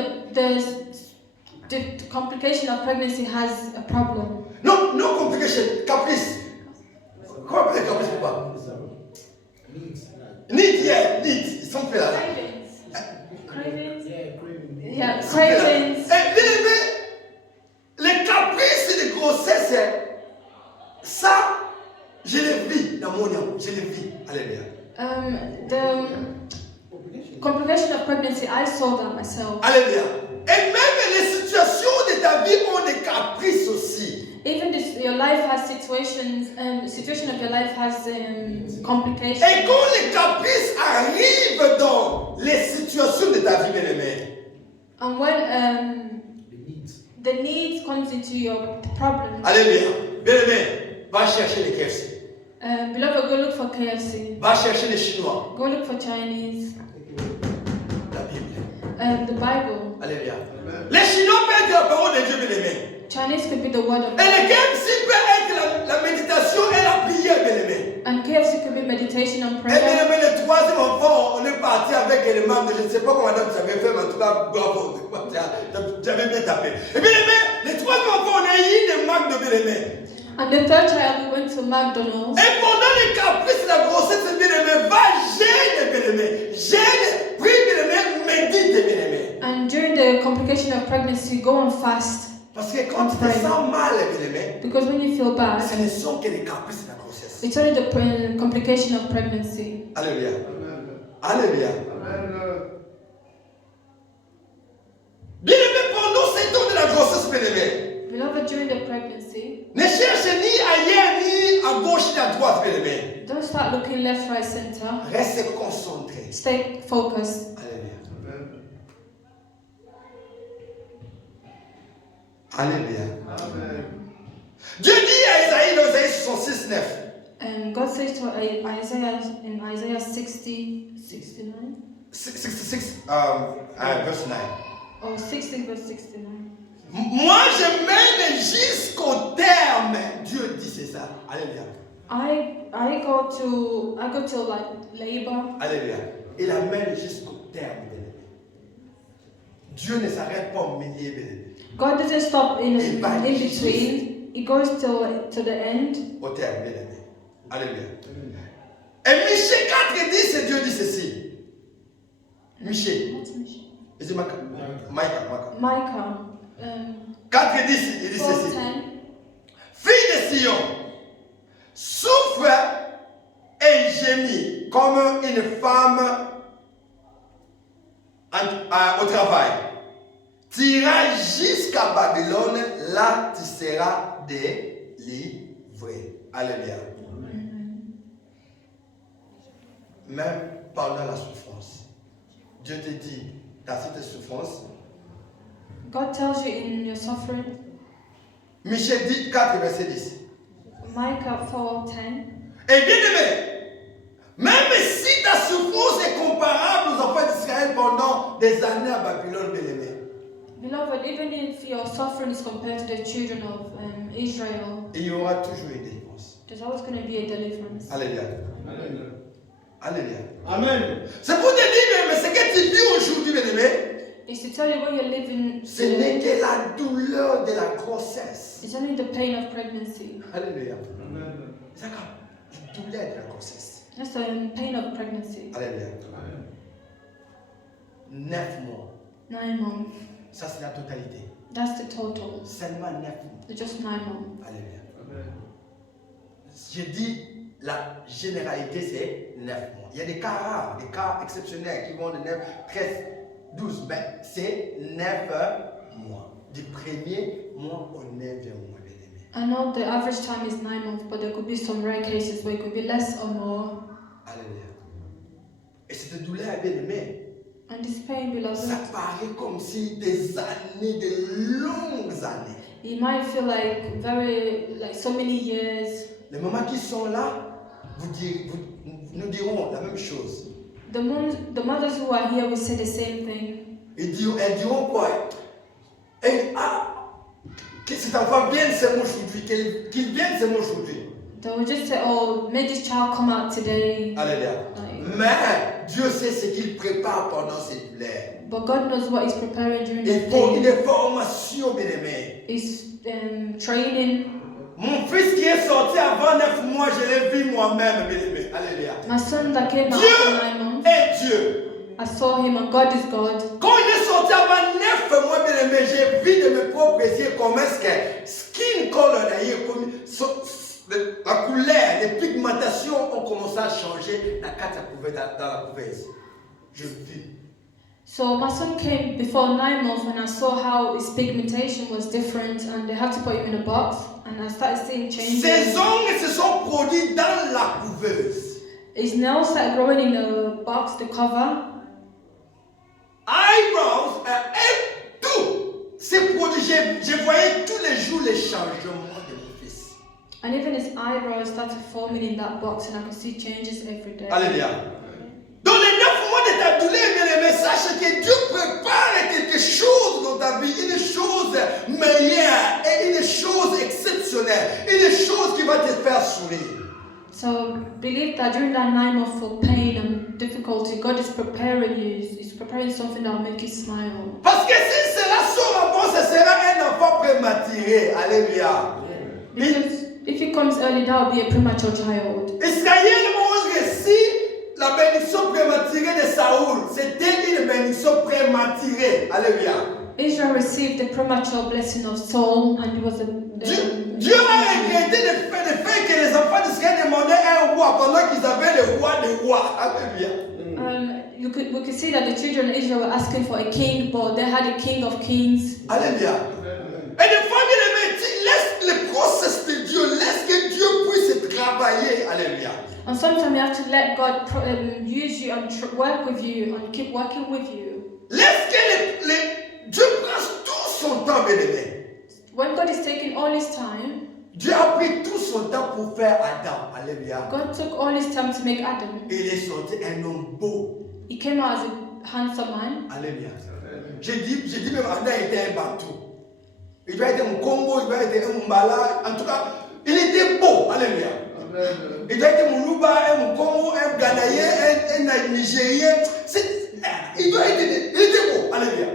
the complication of pregnancy has a problem. No complication, caprice. Comment on appelle les caprices, papa? Needs. Ils sont faits là. Cravings. Cravings. Yeah, cravings. Et bien aimé, les caprices de grossesse, ça, je les vis dans mon âme. Je les vis. Alléluia. The complication of pregnancy, I saw that myself. Alléluia. Et même les situations de ta vie ont des caprices aussi. Even your life has situations, situation of your life has complications. Et quand les caprices arrivent dans les situations de ta vie, bien aimé, And when the needs comes into your problem, alléluia. Bien aimé, va chercher les KFC. beloved, go look for KFC. Va chercher les Chinois. Go look for Chinese. La Bible. The Bible. Alléluia. Les Chinois peuvent être la parole de Dieu, bien aimé. Chinese could be the word of Et God. les KFC peut être la méditation et la prière, bien aimé. And KFC could be meditation and Et bien prayer. aimé, le troisième enfant, on est parti avec les membres. Je ne sais pas comment madame tu avais fait, mais en tout cas, bravo. Tu avais bien tapé. Et bien aimé, les troisième enfants, on a eu des marques de bien aimé. And the third child, we went to McDonald's. Et pendant les caprices de la grossesse, bien aimé, va gêner, bien aimé. Gêne, prie, bien aimé, médite, bien aimé. And during the complication of pregnancy, go on fast. Parce que quand tu te sens mal, bien aimé, Because when you feel bad, ce ne sont que les caprices de la grossesse. it's only the complication of pregnancy. Alléluia. Alléluia. Bien aimé, pendant ces temps de la grossesse, bien aimé, Beloved, during the pregnancy, ne cherche ni ailleurs, ni à gauche, ni à droite, bien aimé. don't start looking left, right, center. Reste concentré. Stay focused. Alléluia. Alléluia. Dieu dit à Isaïe dans Isaïe 66, 9. And God says to Isaiah in Isaiah 60, 69, 66, verse 9. or 60 verse 69. Moi, je mène jusqu'au terme. Dieu dit c'est ça. Alléluia. I go to like labor. Alléluia. Il amène jusqu'au terme. Dieu ne s'arrête pas au milieu, bien-aimé. God doesn't stop in between. He goes to the end. Au terme, bien-aimé. Alléluia. Et Michée 4:10, Dieu dit ceci. Michée. What's Michée? Il dit Micah. Micah. 4:10, il dit ceci. 4:10. Fille de Sion, souffre et gémit comme une femme au travail. Tu iras jusqu'à Babylone, là tu seras délivré. Alléluia. Même pendant la souffrance, Dieu te dit, dans cette souffrance, God tells you in your suffering. Michée 4, verset 10. Micah 4:10. Et bien aimé, même si ta souffrance est comparable aux enfants d'Israël pendant des années à Babylone, bien aimé, Beloved, even if your suffering is compared to the children of Israel, il y aura toujours une délivrance. there's always going to be a deliverance. Alléluia. Amen. Alléluia. Amen. C'est pour te dire, mais ce que tu vis aujourd'hui, bien aimé, It's to tell you what you're living ce n'est today. que la douleur de la grossesse. It's only the pain of pregnancy. Alléluia. Amen. C'est la douleur de la grossesse. That's the pain of pregnancy. Alléluia. 9 mois. 9 months. Ça, c'est la totalité. That's the total. Seulement 9 mois. It's just 9 months. Alléluia. Amen. J'ai dit la généralité, c'est 9 mois. Il y a des cas rares, des cas exceptionnels qui vont de 9, 13, 12. Mais c'est 9 mois. Du premier mois au 9e mois, bien aimé. I know the average time is 9 months, but there could be some rare cases where it could be less or more. Alléluia. Et cette douleur, bien aimé, And this pain, beloved, ça paraît comme si des années, de longues années. it might feel like so many years. Les mamans qui sont là, nous diront la même chose. The mothers who are here will say the same thing. Elles diront quoi? Que cet enfant vienne seulement aujourd'hui, qu'il vienne seulement aujourd'hui. They will just say, oh, may this child come out today. Alléluia. Mais Dieu sait ce qu'il prépare pendant cette douleur. But God knows what He's preparing during Il that faut une day. formation, bien aimé. He's training. Mon fils qui est sorti avant 9 mois, je l'ai vu moi-même, bien aimé. Alléluia. My son that came out Dieu after 9 months, est Dieu. I saw him and God is God. Quand il est sorti avant 9 mois, bien aimé, j'ai vu de mes propres yeux comment est-ce que skin color d'ailleurs, la couleur, les pigmentations ont commencé à changer dans la couverture. Je vis. So my son came before 9 months when I saw how his pigmentation was different and they had to put him in a box and I started seeing changes. Ces ongles se sont produits dans la couveuse. His nails started growing in the box, the cover. Eyebrows et tout. C'est produit. Je voyais tous les jours les changements de mon fils. And even his eyebrows started forming in that box and I could see changes every day. Alléluia. Dans les 9 mois de ta douleur, bien aimé, sache que Dieu prépare quelque chose dans ta vie, une chose meilleure et une chose exceptionnelle, une chose qui va te faire sourire. So believe that during that 9 months of pain and difficulty, God is preparing you. He's preparing something that will make you smile. Parce que si cela sort avant, ce sera un enfant prématuré. Alléluia. Because if it comes early, that will be a premature child. Israël a reçu la bénédiction prématurée de Saoul. C'était une bénédiction prématurée. Alléluia. Israel received the premature blessing of Saul and it was Dieu a regretté le fait que les enfants d'Israël demandaient un roi pendant qu'ils avaient le roi des rois. Alléluia. we could see that the children of Israel were asking for a king, but they had a king of kings. Alléluia. Et des fois, bien aimé, laisse le processus de Dieu, laisse que Dieu puisse travailler. Alléluia. And sometimes you have to let God use you and work with you and keep working with you. Laisse que Dieu prenne tout son temps, bien aimé. When God is taking all His time, Dieu a pris tout son temps pour faire Adam. Alléluia. God took all His time to make Adam. Il est sorti un homme beau. He came out as a handsome man. Alléluia. J'ai dit même Adam était un bateau. Il doit être un Congo, il doit être un Mbala. En tout cas, il était beau. Alléluia. Il doit être un Luba, un Congo, un Ghanéen, un Nigérien. Il était beau. Alléluia.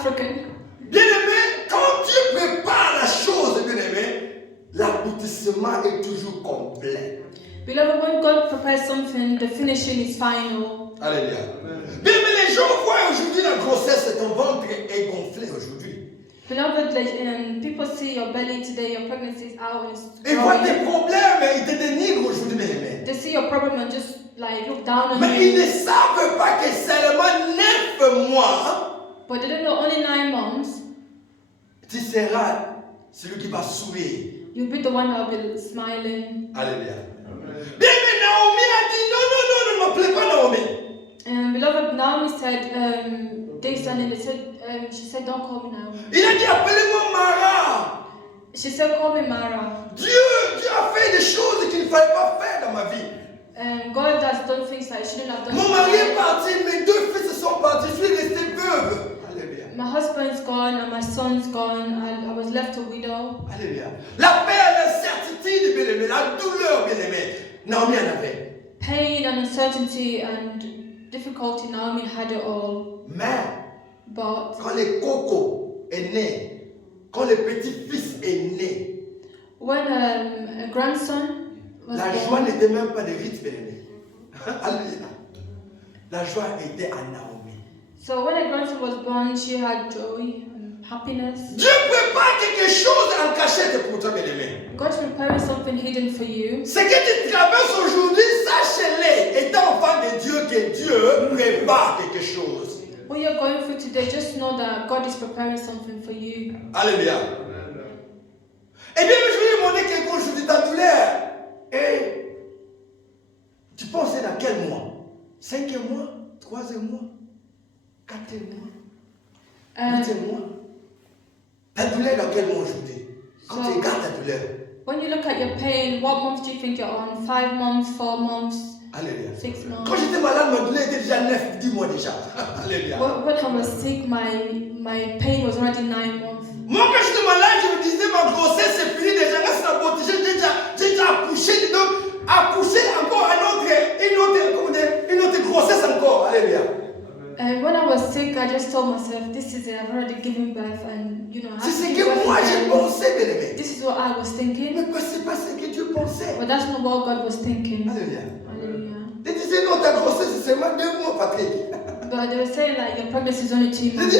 African. Bien-aimé, quand Dieu prépare la chose, bien-aimé, l'aboutissement est toujours complet. Beloved, when God prepares something, the finishing is final. Alléluia. Bien, mais les gens voient aujourd'hui la grossesse, ton ventre est gonflé aujourd'hui. Beloved, people see your belly today, your pregnancy is out and it's Ils voient growing. tes problèmes et ils te dénigrent aujourd'hui, bien aimé. They see your problem and just like look down on Mais ils you. ne savent pas que seulement 9 mois, But they don't know only 9 months, tu seras celui qui va sourire. you'll be the one that will be smiling. Alléluia. Bien, mais Naomi a dit non, non, non, ne m'appelez pas Naomi. And beloved, Naomi said, she said, don't call me Naomi. Il a dit appelez-moi Mara. She said, call me Mara. Dieu a fait des choses qu'il ne fallait pas faire dans ma vie. God has done things that he shouldn't have done. Mon mari est parti, mes 2 fils sont partis, je suis restée veuve. Alléluia. My husband's gone and my son's gone. I was left a widow. Alléluia. La paix, l'incertitude, bien-aimé, la douleur, bien-aimé. Naomi en avait. Pain and uncertainty and difficulty, Naomi had it all. Mais But quand le coco est né, quand le petit-fils est né, when a grandson was la joie born, n'était même pas de rite, bien-aimé. Alléluia. La joie était à Naomi. so when a grandson was born, she had joy and happiness. Dieu prépare quelque chose en cachette pour toi, bien-aimé. God's preparing something hidden for you. Ce que tu traverses aujourd'hui, sache-le, étant enfant de Dieu, que Dieu prépare quelque chose. What you're going through today, just know that God is preparing something for you. Alléluia. Eh bien, je vais demander quelque chose, je dis ta douleur. Et tu pensais dans quel mois? 5e mois? 3e mois? 4e mois? 8e mois? Ta douleur dans quel mois aujourd'hui? Quand tu regardes ta douleur. When you look at your pain, what month do you think you're on? 5 months, 4 months, Alléluia. 6 months? Quand j'étais malade, ma douleur était déjà 9-10 mois déjà. Alléluia. When I was sick, my pain was already 9 months. Moi, quand j'étais malade, je me disais, ma grossesse c'est fini déjà. Là, c'est la beauté. J'ai déjà accouché. Donc, accoucher encore une autre grossesse encore. Alléluia. And when I was sick, I just told myself, this is it, I've already given birth, and I have C'est to ce give que birth moi j'ai again. pensé, bien aimé. This is what I was thinking, Mais c'est pas ce que Dieu pensait. but that's not what God was thinking. Alléluia. Hallelujah. Il disait, non, ta grossesse c'est seulement 2 mois, Patrick. But they were saying like your pregnancy is only 2 Je months.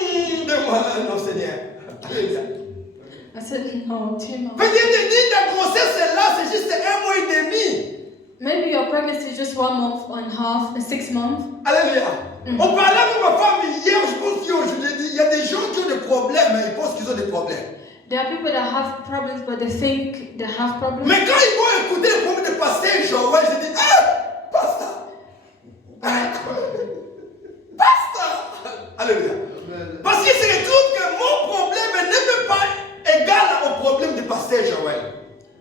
dis, 2 mois, non Seigneur. Alléluia. I said, no, 2 months. Peut-être te dire, ta grossesse c'est là, c'est juste 1 mois et demi. Maybe your pregnancy is just 1 month and a half, and 6 months. Alléluia. On parlait avec ma femme hier, je pense qu'aujourd'hui, il y a des gens qui ont des problèmes, hein, ils pensent qu'ils ont des problèmes. There are people that have problems, but they think they have problems. Mais quand ils vont écouter les problèmes de pasteur Joël, je dis, ah, pasteur. Pasteur. Alléluia. Parce qu'il se retrouve que mon problème n'est même pas égal au problème du pasteur Joël.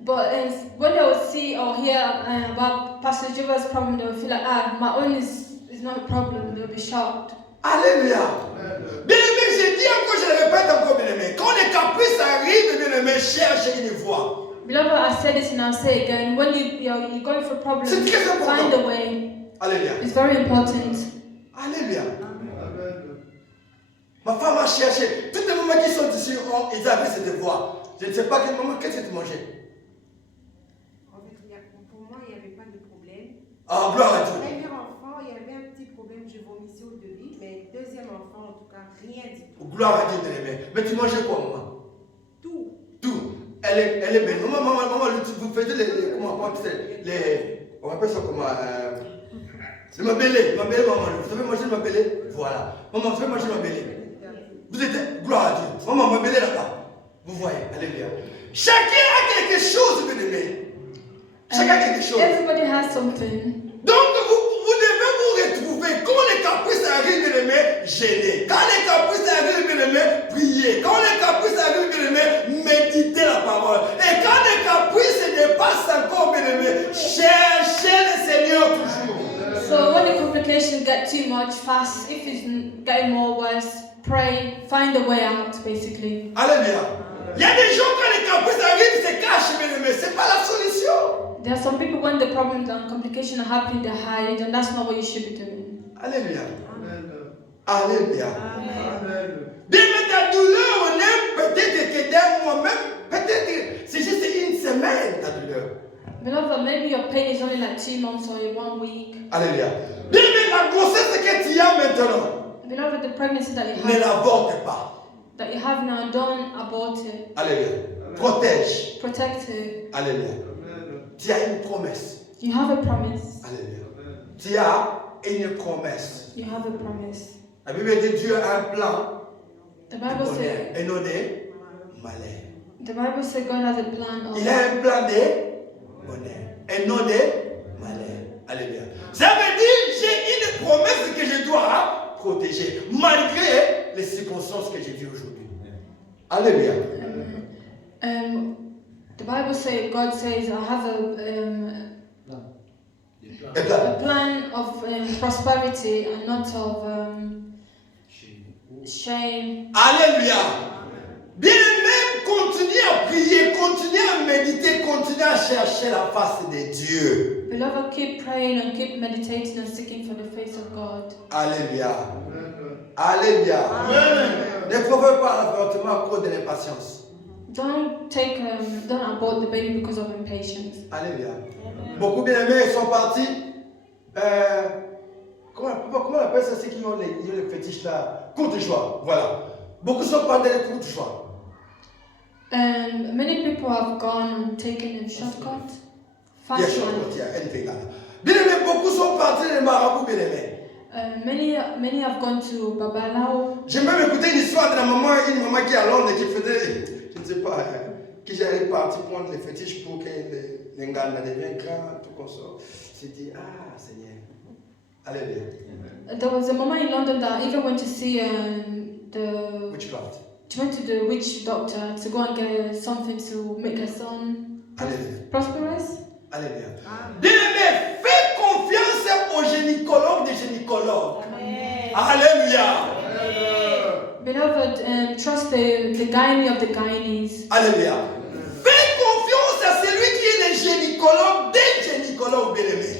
But when they will see or hear about Pastor Jiva's problem, they will feel like, my own is not a problem. They'll be shocked. Alléluia. Bien aimé, je dis encore, je le répète encore, bien aimé. Quand les caprices arrivent, bien aimé, cherche une voie. Beloved, I said this and I'll say it again. When you're going through problems, C'est très important. find a way. Alléluia. It's very important. Alléluia. Ma femme a cherché. Toutes les mamans qui sont ici, ils avaient cette voie. Je ne sais pas quelle maman, qu'est-ce que tu mangeais? En fait, pour moi, il n'y avait pas de problème. Ah, gloire à Dieu. Premier enfant, il y avait un petit problème, je vomissais au début, mais deuxième enfant, en tout cas, rien du tout. Gloire à Dieu, bien aimé. Mais tu mangeais quoi, maman? Tout. Tout. Elle est belle. Maman, vous faites comment on appelle ça comment? Le mabélé, maman. Vous savez manger le mabélé? Voilà. Maman, vous savez manger le mabélé? Vous êtes, gloire à Dieu. Maman, mabélé là-bas. Vous voyez, alléluia. Chacun a quelque chose, bien aimé. Chacun a quelque chose. Everybody has something. Donc, vous devez vous retrouver. Quand les caprices arrivent, bien aimé, gênez. Quand les caprices arrivent, bien aimé, priez. Quand les caprices arrivent, bien aimé, méditez la parole. Et quand les caprices dépassent encore, bien aimé, cherchez le Seigneur toujours. So when the complications get too much, fast. If it's getting more worse, pray. Find a way out, basically. Alléluia. Il y a des gens, quand les caprices arrivent, ils se cachent, bien aimé. Ce n'est pas la solution. There are some people when the problems and complications are happening, they hide, and that's not what you should be doing. Alléluia. Alléluia. Amen. Bien, mais ta douleur, on est peut-être que d'un mois même, peut-être que c'est juste une semaine ta douleur. Beloved, maybe your pain is only like 2 months or 1 week. Alléluia. Bien, mais la grossesse que tu as maintenant, Beloved, the pregnancy that you ne have, l'avorte pas. now, don't abort it. Alléluia. Protège. Protect it. Alléluia. Amen. Tu as une promesse. You have a promise. Alléluia. Tu as une promesse. You have a promise. La Bible dit Dieu a un plan The de Bible bonheur says et non de malheur. God has a plan of Il a un plan de bonheur et non de malheur. Alléluia. Ça veut dire j'ai une promesse que je dois protéger malgré les circonstances que j'ai vues aujourd'hui. Alléluia. the Bible says God says I have Et plan. a plan of prosperity and not of shame. Alléluia. Bien-aimé, continuez à prier, continuez à méditer, continuez à chercher la face de Dieu. Beloved, keep praying and keep meditating and seeking for the face of God. Alléluia. Alléluia. Ne provoque pas l'avortement à cause de l'impatience. Don't abort the baby because of impatience. Alléluia. Beaucoup bien-aimés sont partis. Comment on appelle ça, ceux qui ont les fétiches là? Courte joie. Voilà. Beaucoup sont partis dans les courtes joie. Many people have gone and taken a shortcut. Il y a Fast shortcut, one. il y a NP là. Bien-aimés, beaucoup sont partis dans les marabouts bien-aimés. Many have gone to Babalao. J'ai même écouté une histoire de une maman qui est à Londres qui faisait, je ne sais pas, qui j'allais partir prendre les fétiches pour que les Ngana deviennent grands, tout comme ça. J'ai dit, ah Seigneur, alléluia. There was a mama in London that even went to see Witchcraft. she went to the witch doctor to go and get something to make her son Alléluia. prosperous. Alléluia. Bien-aimé, fais confiance aux gynécologues des gynécologues. Alléluia. Beloved, trust the gynae of the gynaes. Alléluia. Fais confiance à celui qui est le gynécologue des gynécologues, bien-aimé.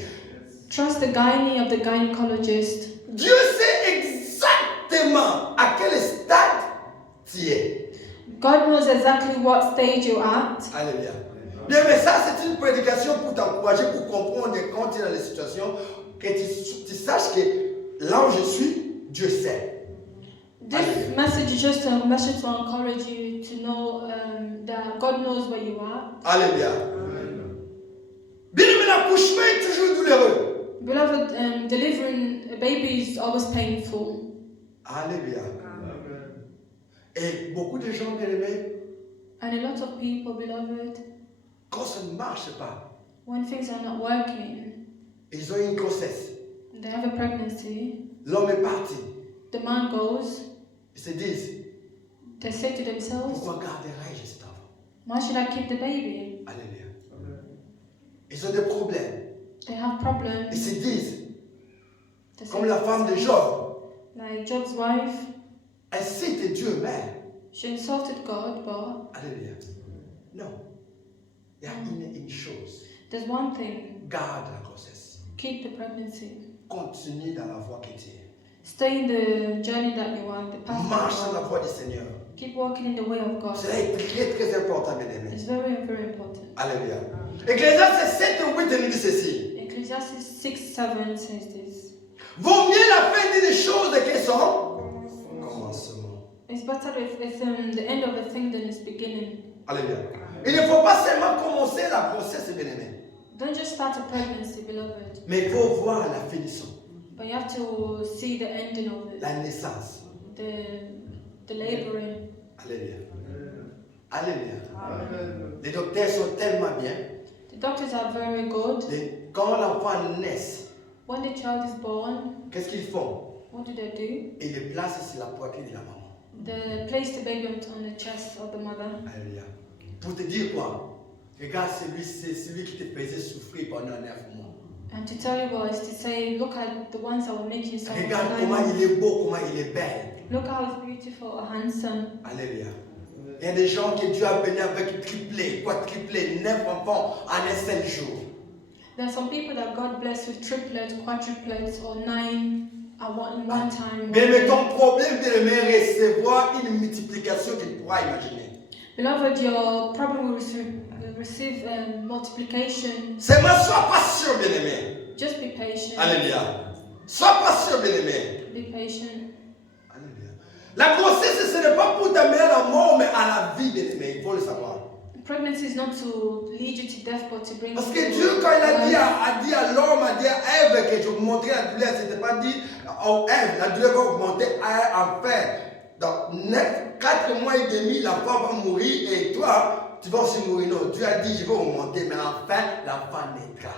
Trust the gynae of the gynecologist. Dieu sait exactement à quel stade tu es. God knows exactly what stage you're at. Alléluia. Bien, mais ça, c'est une prédication pour t'encourager, pour comprendre que quand tu es dans les situations, que tu saches que là où je suis, Dieu sait. This message is just a message to encourage you to know that God knows where you are. Alléluia. Bien, mais l'accouchement est toujours douloureux. Beloved, delivering a baby is always painful. Alléluia. Et beaucoup de gens, bien aimés, And a lot of people, beloved, quand ça ne marche pas, when things are not working, ils ont une grossesse. they have a pregnancy, L'homme est parti. the man goes, Ils se disent, they say to themselves, pourquoi garderai-je cet enfant? why should I keep the baby? Alléluia. Ils ont des problèmes. They have problems. Ils se disent, They say comme la femme de Job, like Job's wife, elle cite Dieu même. she insulted God, but Alléluia. Non. Il y a une chose. there's one thing, Garde la grossesse. keep the pregnancy. Continue dans la voie que tu es. Stay in the journey that you are, the path Marche that dans you la are. voie du Seigneur. Keep walking in the way of God. Cela est très très important, mes amis. It's very, very important. Alléluia. Ecclésiaste 7 et 8 nous dit ceci. Ecclesiastes 6:7 says this. Vaut mieux la fin des choses que son commencement. It's better if the end of a thing than its beginning. Alléluia. Il ne faut pas seulement commencer la grossesse, bien aimé, Don't just start a pregnancy, beloved, mais il faut voir la finition, but you have to see the ending of it, la naissance. the laboring. Alléluia. Alléluia. Amen. Les docteurs sont tellement bien. The doctors are very good. Quand l'enfant naît, When the child is born, qu'est-ce qu'ils font? what do? Ils le placent sur la poitrine de la maman. They place the baby on the chest of the mother. Alléluia. Pour te dire quoi? Regarde c'est celui qui te faisait souffrir pendant 9 mois. And to tell you what is to say, look at the ones that will make you suffer. Regarde comment il est beau, comment il est belle. Look how he's beautiful or handsome. Alléluia. Il y a des gens que Dieu a bénis avec triplé, quadruplé, 9 enfants en un seul jour. There are some people that God bless with triplets, quadruplets, or 9 in one time. Mais ton problème, bien-aimé, est recevoir une multiplication que tu pourras imaginer. Beloved, your problem will receive multiplication. Seulement, sois patient, bien-aimé. Just be patient. Alléluia. Sois patient, bien-aimé. Be patient. Alléluia. La grossesse, ce n'est pas pour t'amener à la mort, mais à la vie, bien-aimé. Il faut le savoir. Pregnancy is not to lead you to death, but to bring Parce you que to Dieu, quand il a life. dit à l'homme, a dit à Ève que je vous montrais la douleur, ce n'était pas dit, oh Ève, la douleur va augmenter à enfer. Dans 4 mois et demi, la femme va mourir et toi, tu vas aussi mourir. Non, Dieu a dit, je vais augmenter, mais enfin, la femme naîtra.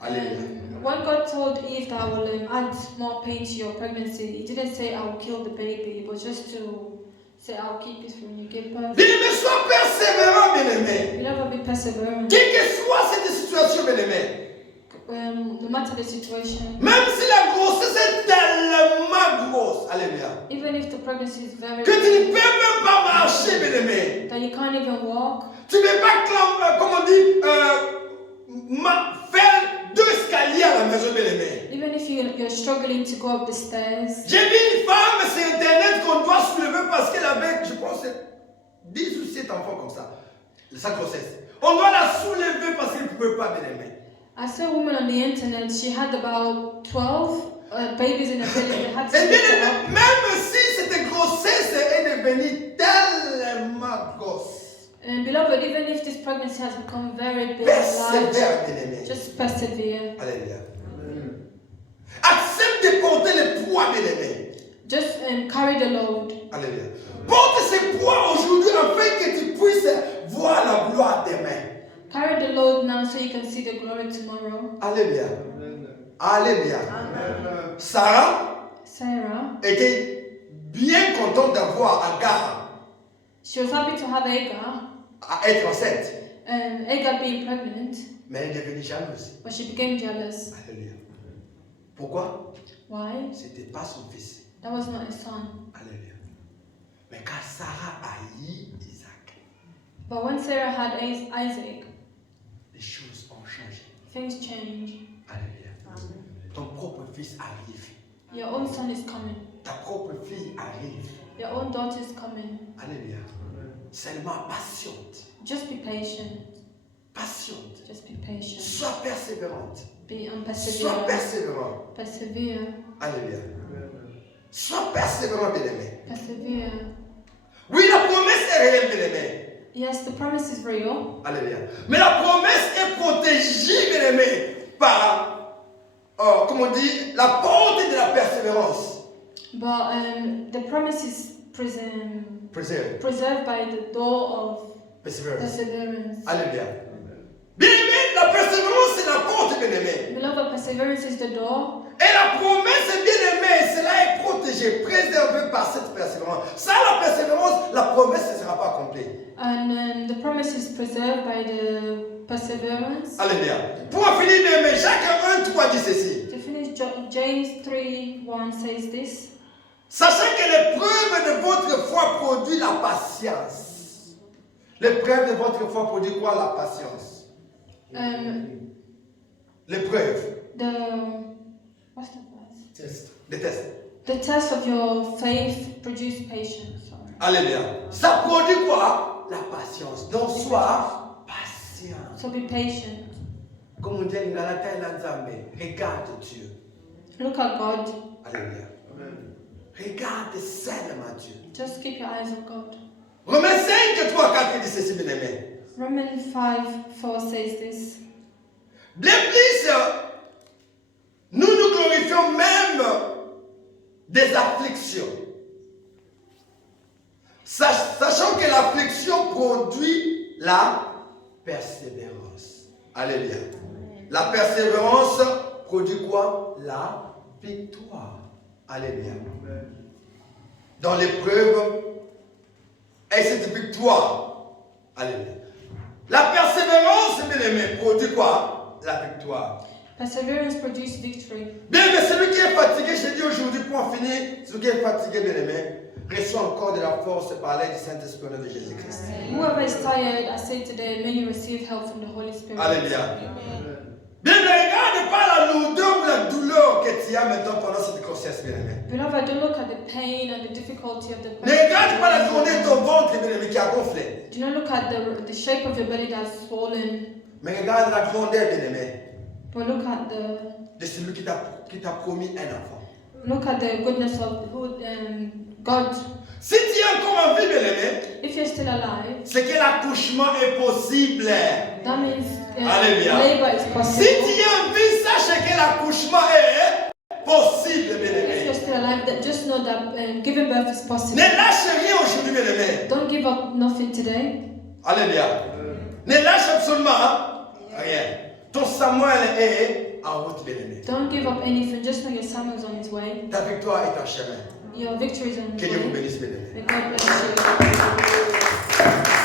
Alléluia. When God told Eve that I will add more pain to your pregnancy, He didn't say I will kill the baby, but just to say I'll keep it when you give birth. Bien-aimé, sois persévérant, bien-aimé. Beloved, be perseverant. Quelle que soit cette situation, bien-aimé. No matter the situation, Même si la grossesse est tellement grosse, alléluia, even if the pregnancy is very que tu ne peux big, même pas marcher, bien-aimé. that you can't even walk, Tu ne peux pas, comme on dit, faire 2 escaliers à la maison, bien-aimé. even if you're struggling to go up the stairs. J'ai vu une femme sur Internet qu'on doit soulever parce qu'elle avait, je pense, 10 ou 7 enfants comme ça, sa grossesse. On doit la soulever parce qu'elle ne peut pas, bien-aimé. I saw a woman on the internet, she had about 12 babies in her belly. They had to Et lift bien, her up. même si cette grossesse est devenue tellement grosse, Beloved, even if this pregnancy has become very big, large, persévère, bien-aimé. just persevere. Alléluia. Accepte de porter le poids, bien-aimé. Just carry the load. Alléluia. Porte ce poids aujourd'hui afin que tu puisses voir la gloire demain. Carry the load now so you can see the glory tomorrow. Alléluia. Alléluia. Sarah Sarah, était bien contente d'avoir Agar she was happy to have Hagar, à être enceinte, Hagar being pregnant, mais elle est devenue jalouse. but she became jealous. Alléluia. Pourquoi? Why? C'était pas son fils. That was not his son. Alléluia. Mais quand Sarah haït Isaac, But when Sarah had Isaac, les choses ont changé. things changed. Alléluia. Ton propre fils arrive. Your own son is coming. Ta propre fille arrive. Your own daughter is coming. Alléluia. Seulement patiente. Just be patient. Patiente. Just be patient. Sois persévérante. Be and Sois persevere. persévérant. Persevere. Alléluia. Sois persévérant, bien-aimé. Persevere. Oui, la promesse est réelle, bien-aimé. Yes, the promise is real. Alléluia. Mais la promesse est protégée, bien-aimé, par, comme on dit, la porte de la persévérance. But the promise is Preserve. preserved by the door of Perseverance. perseverance. Alléluia. Bien-aimé, la persévérance, c'est la porte, bien-aimé. Beloved, perseverance is the door. Et la promesse, bien-aimé, cela est protégé, préservé par cette persévérance. Sans la persévérance, la promesse ne sera pas accomplie. And the promise is preserved by the perseverance. Alléluia. Pour en finir, bien-aimé, Jacques 1:3 dit ceci. To finish, James 3:1 says this. Sachant que l'épreuve de votre foi produit la patience. L'épreuve de votre foi produit quoi? La patience. L'épreuve. What's the verse? Test. Le test. The test of your faith produce patience. Sorry. Alléluia. Ça produit quoi? La patience. Donc sois patient. So be patient. Comme on dit en Galatia, regarde Dieu. Look at God. Alléluia. Regarde seulement Dieu. Just keep your eyes on God. Romains 5:3-4 dit ceci, bien aimé. Romans 5:4 says this. L'Église, nous nous glorifions même des afflictions. Sachant que l'affliction produit la persévérance. Alléluia. La persévérance produit quoi? La victoire. Alléluia. Dans l'épreuve, et cette victoire. Alléluia. La persévérance, bien aimé, produit quoi? La victoire. Perseverance produces victory. Bien, mais celui qui est fatigué, je dis aujourd'hui pour en finir, celui qui est fatigué, bien aimé, reçoit encore de la force par l'aide du Saint-Esprit de Jésus-Christ. Whoever is tired, I say today, may you receive help from the Holy Spirit. Alléluia. Bien, ne regarde pas la lourdeur ou la douleur que tu as maintenant pendant cette grossesse, bien-aimé. Beloved, don't look at the pain and the difficulty of the Ne regarde pas la grandeur de ton ventre, bien-aimé, qui a gonflé. Do not look at the shape of your belly that's swollen, Mais regarde la grandeur, bien-aimé, but look at the de celui qui t'a promis un enfant. look at the goodness of God. Si tu es encore en vie, bien-aimé, If you're still alive, c'est que l'accouchement est possible. that means Alléluia. labor is Si possible. tu es en vie, sache que l'accouchement est possible, If bien-aimé. you're still alive, just know that giving birth is possible. Ne lâche rien aujourd'hui, bien-aimé. Don't give up nothing today. Alléluia. Ne lâche absolument rien. Ton Samuel est en route, bien-aimé. Don't give up anything. Just know your Samuel's on his way. Ta victoire est en chemin. Your victory is on Que his Dieu vous way. bénisse, bien-aimé. May God bless you.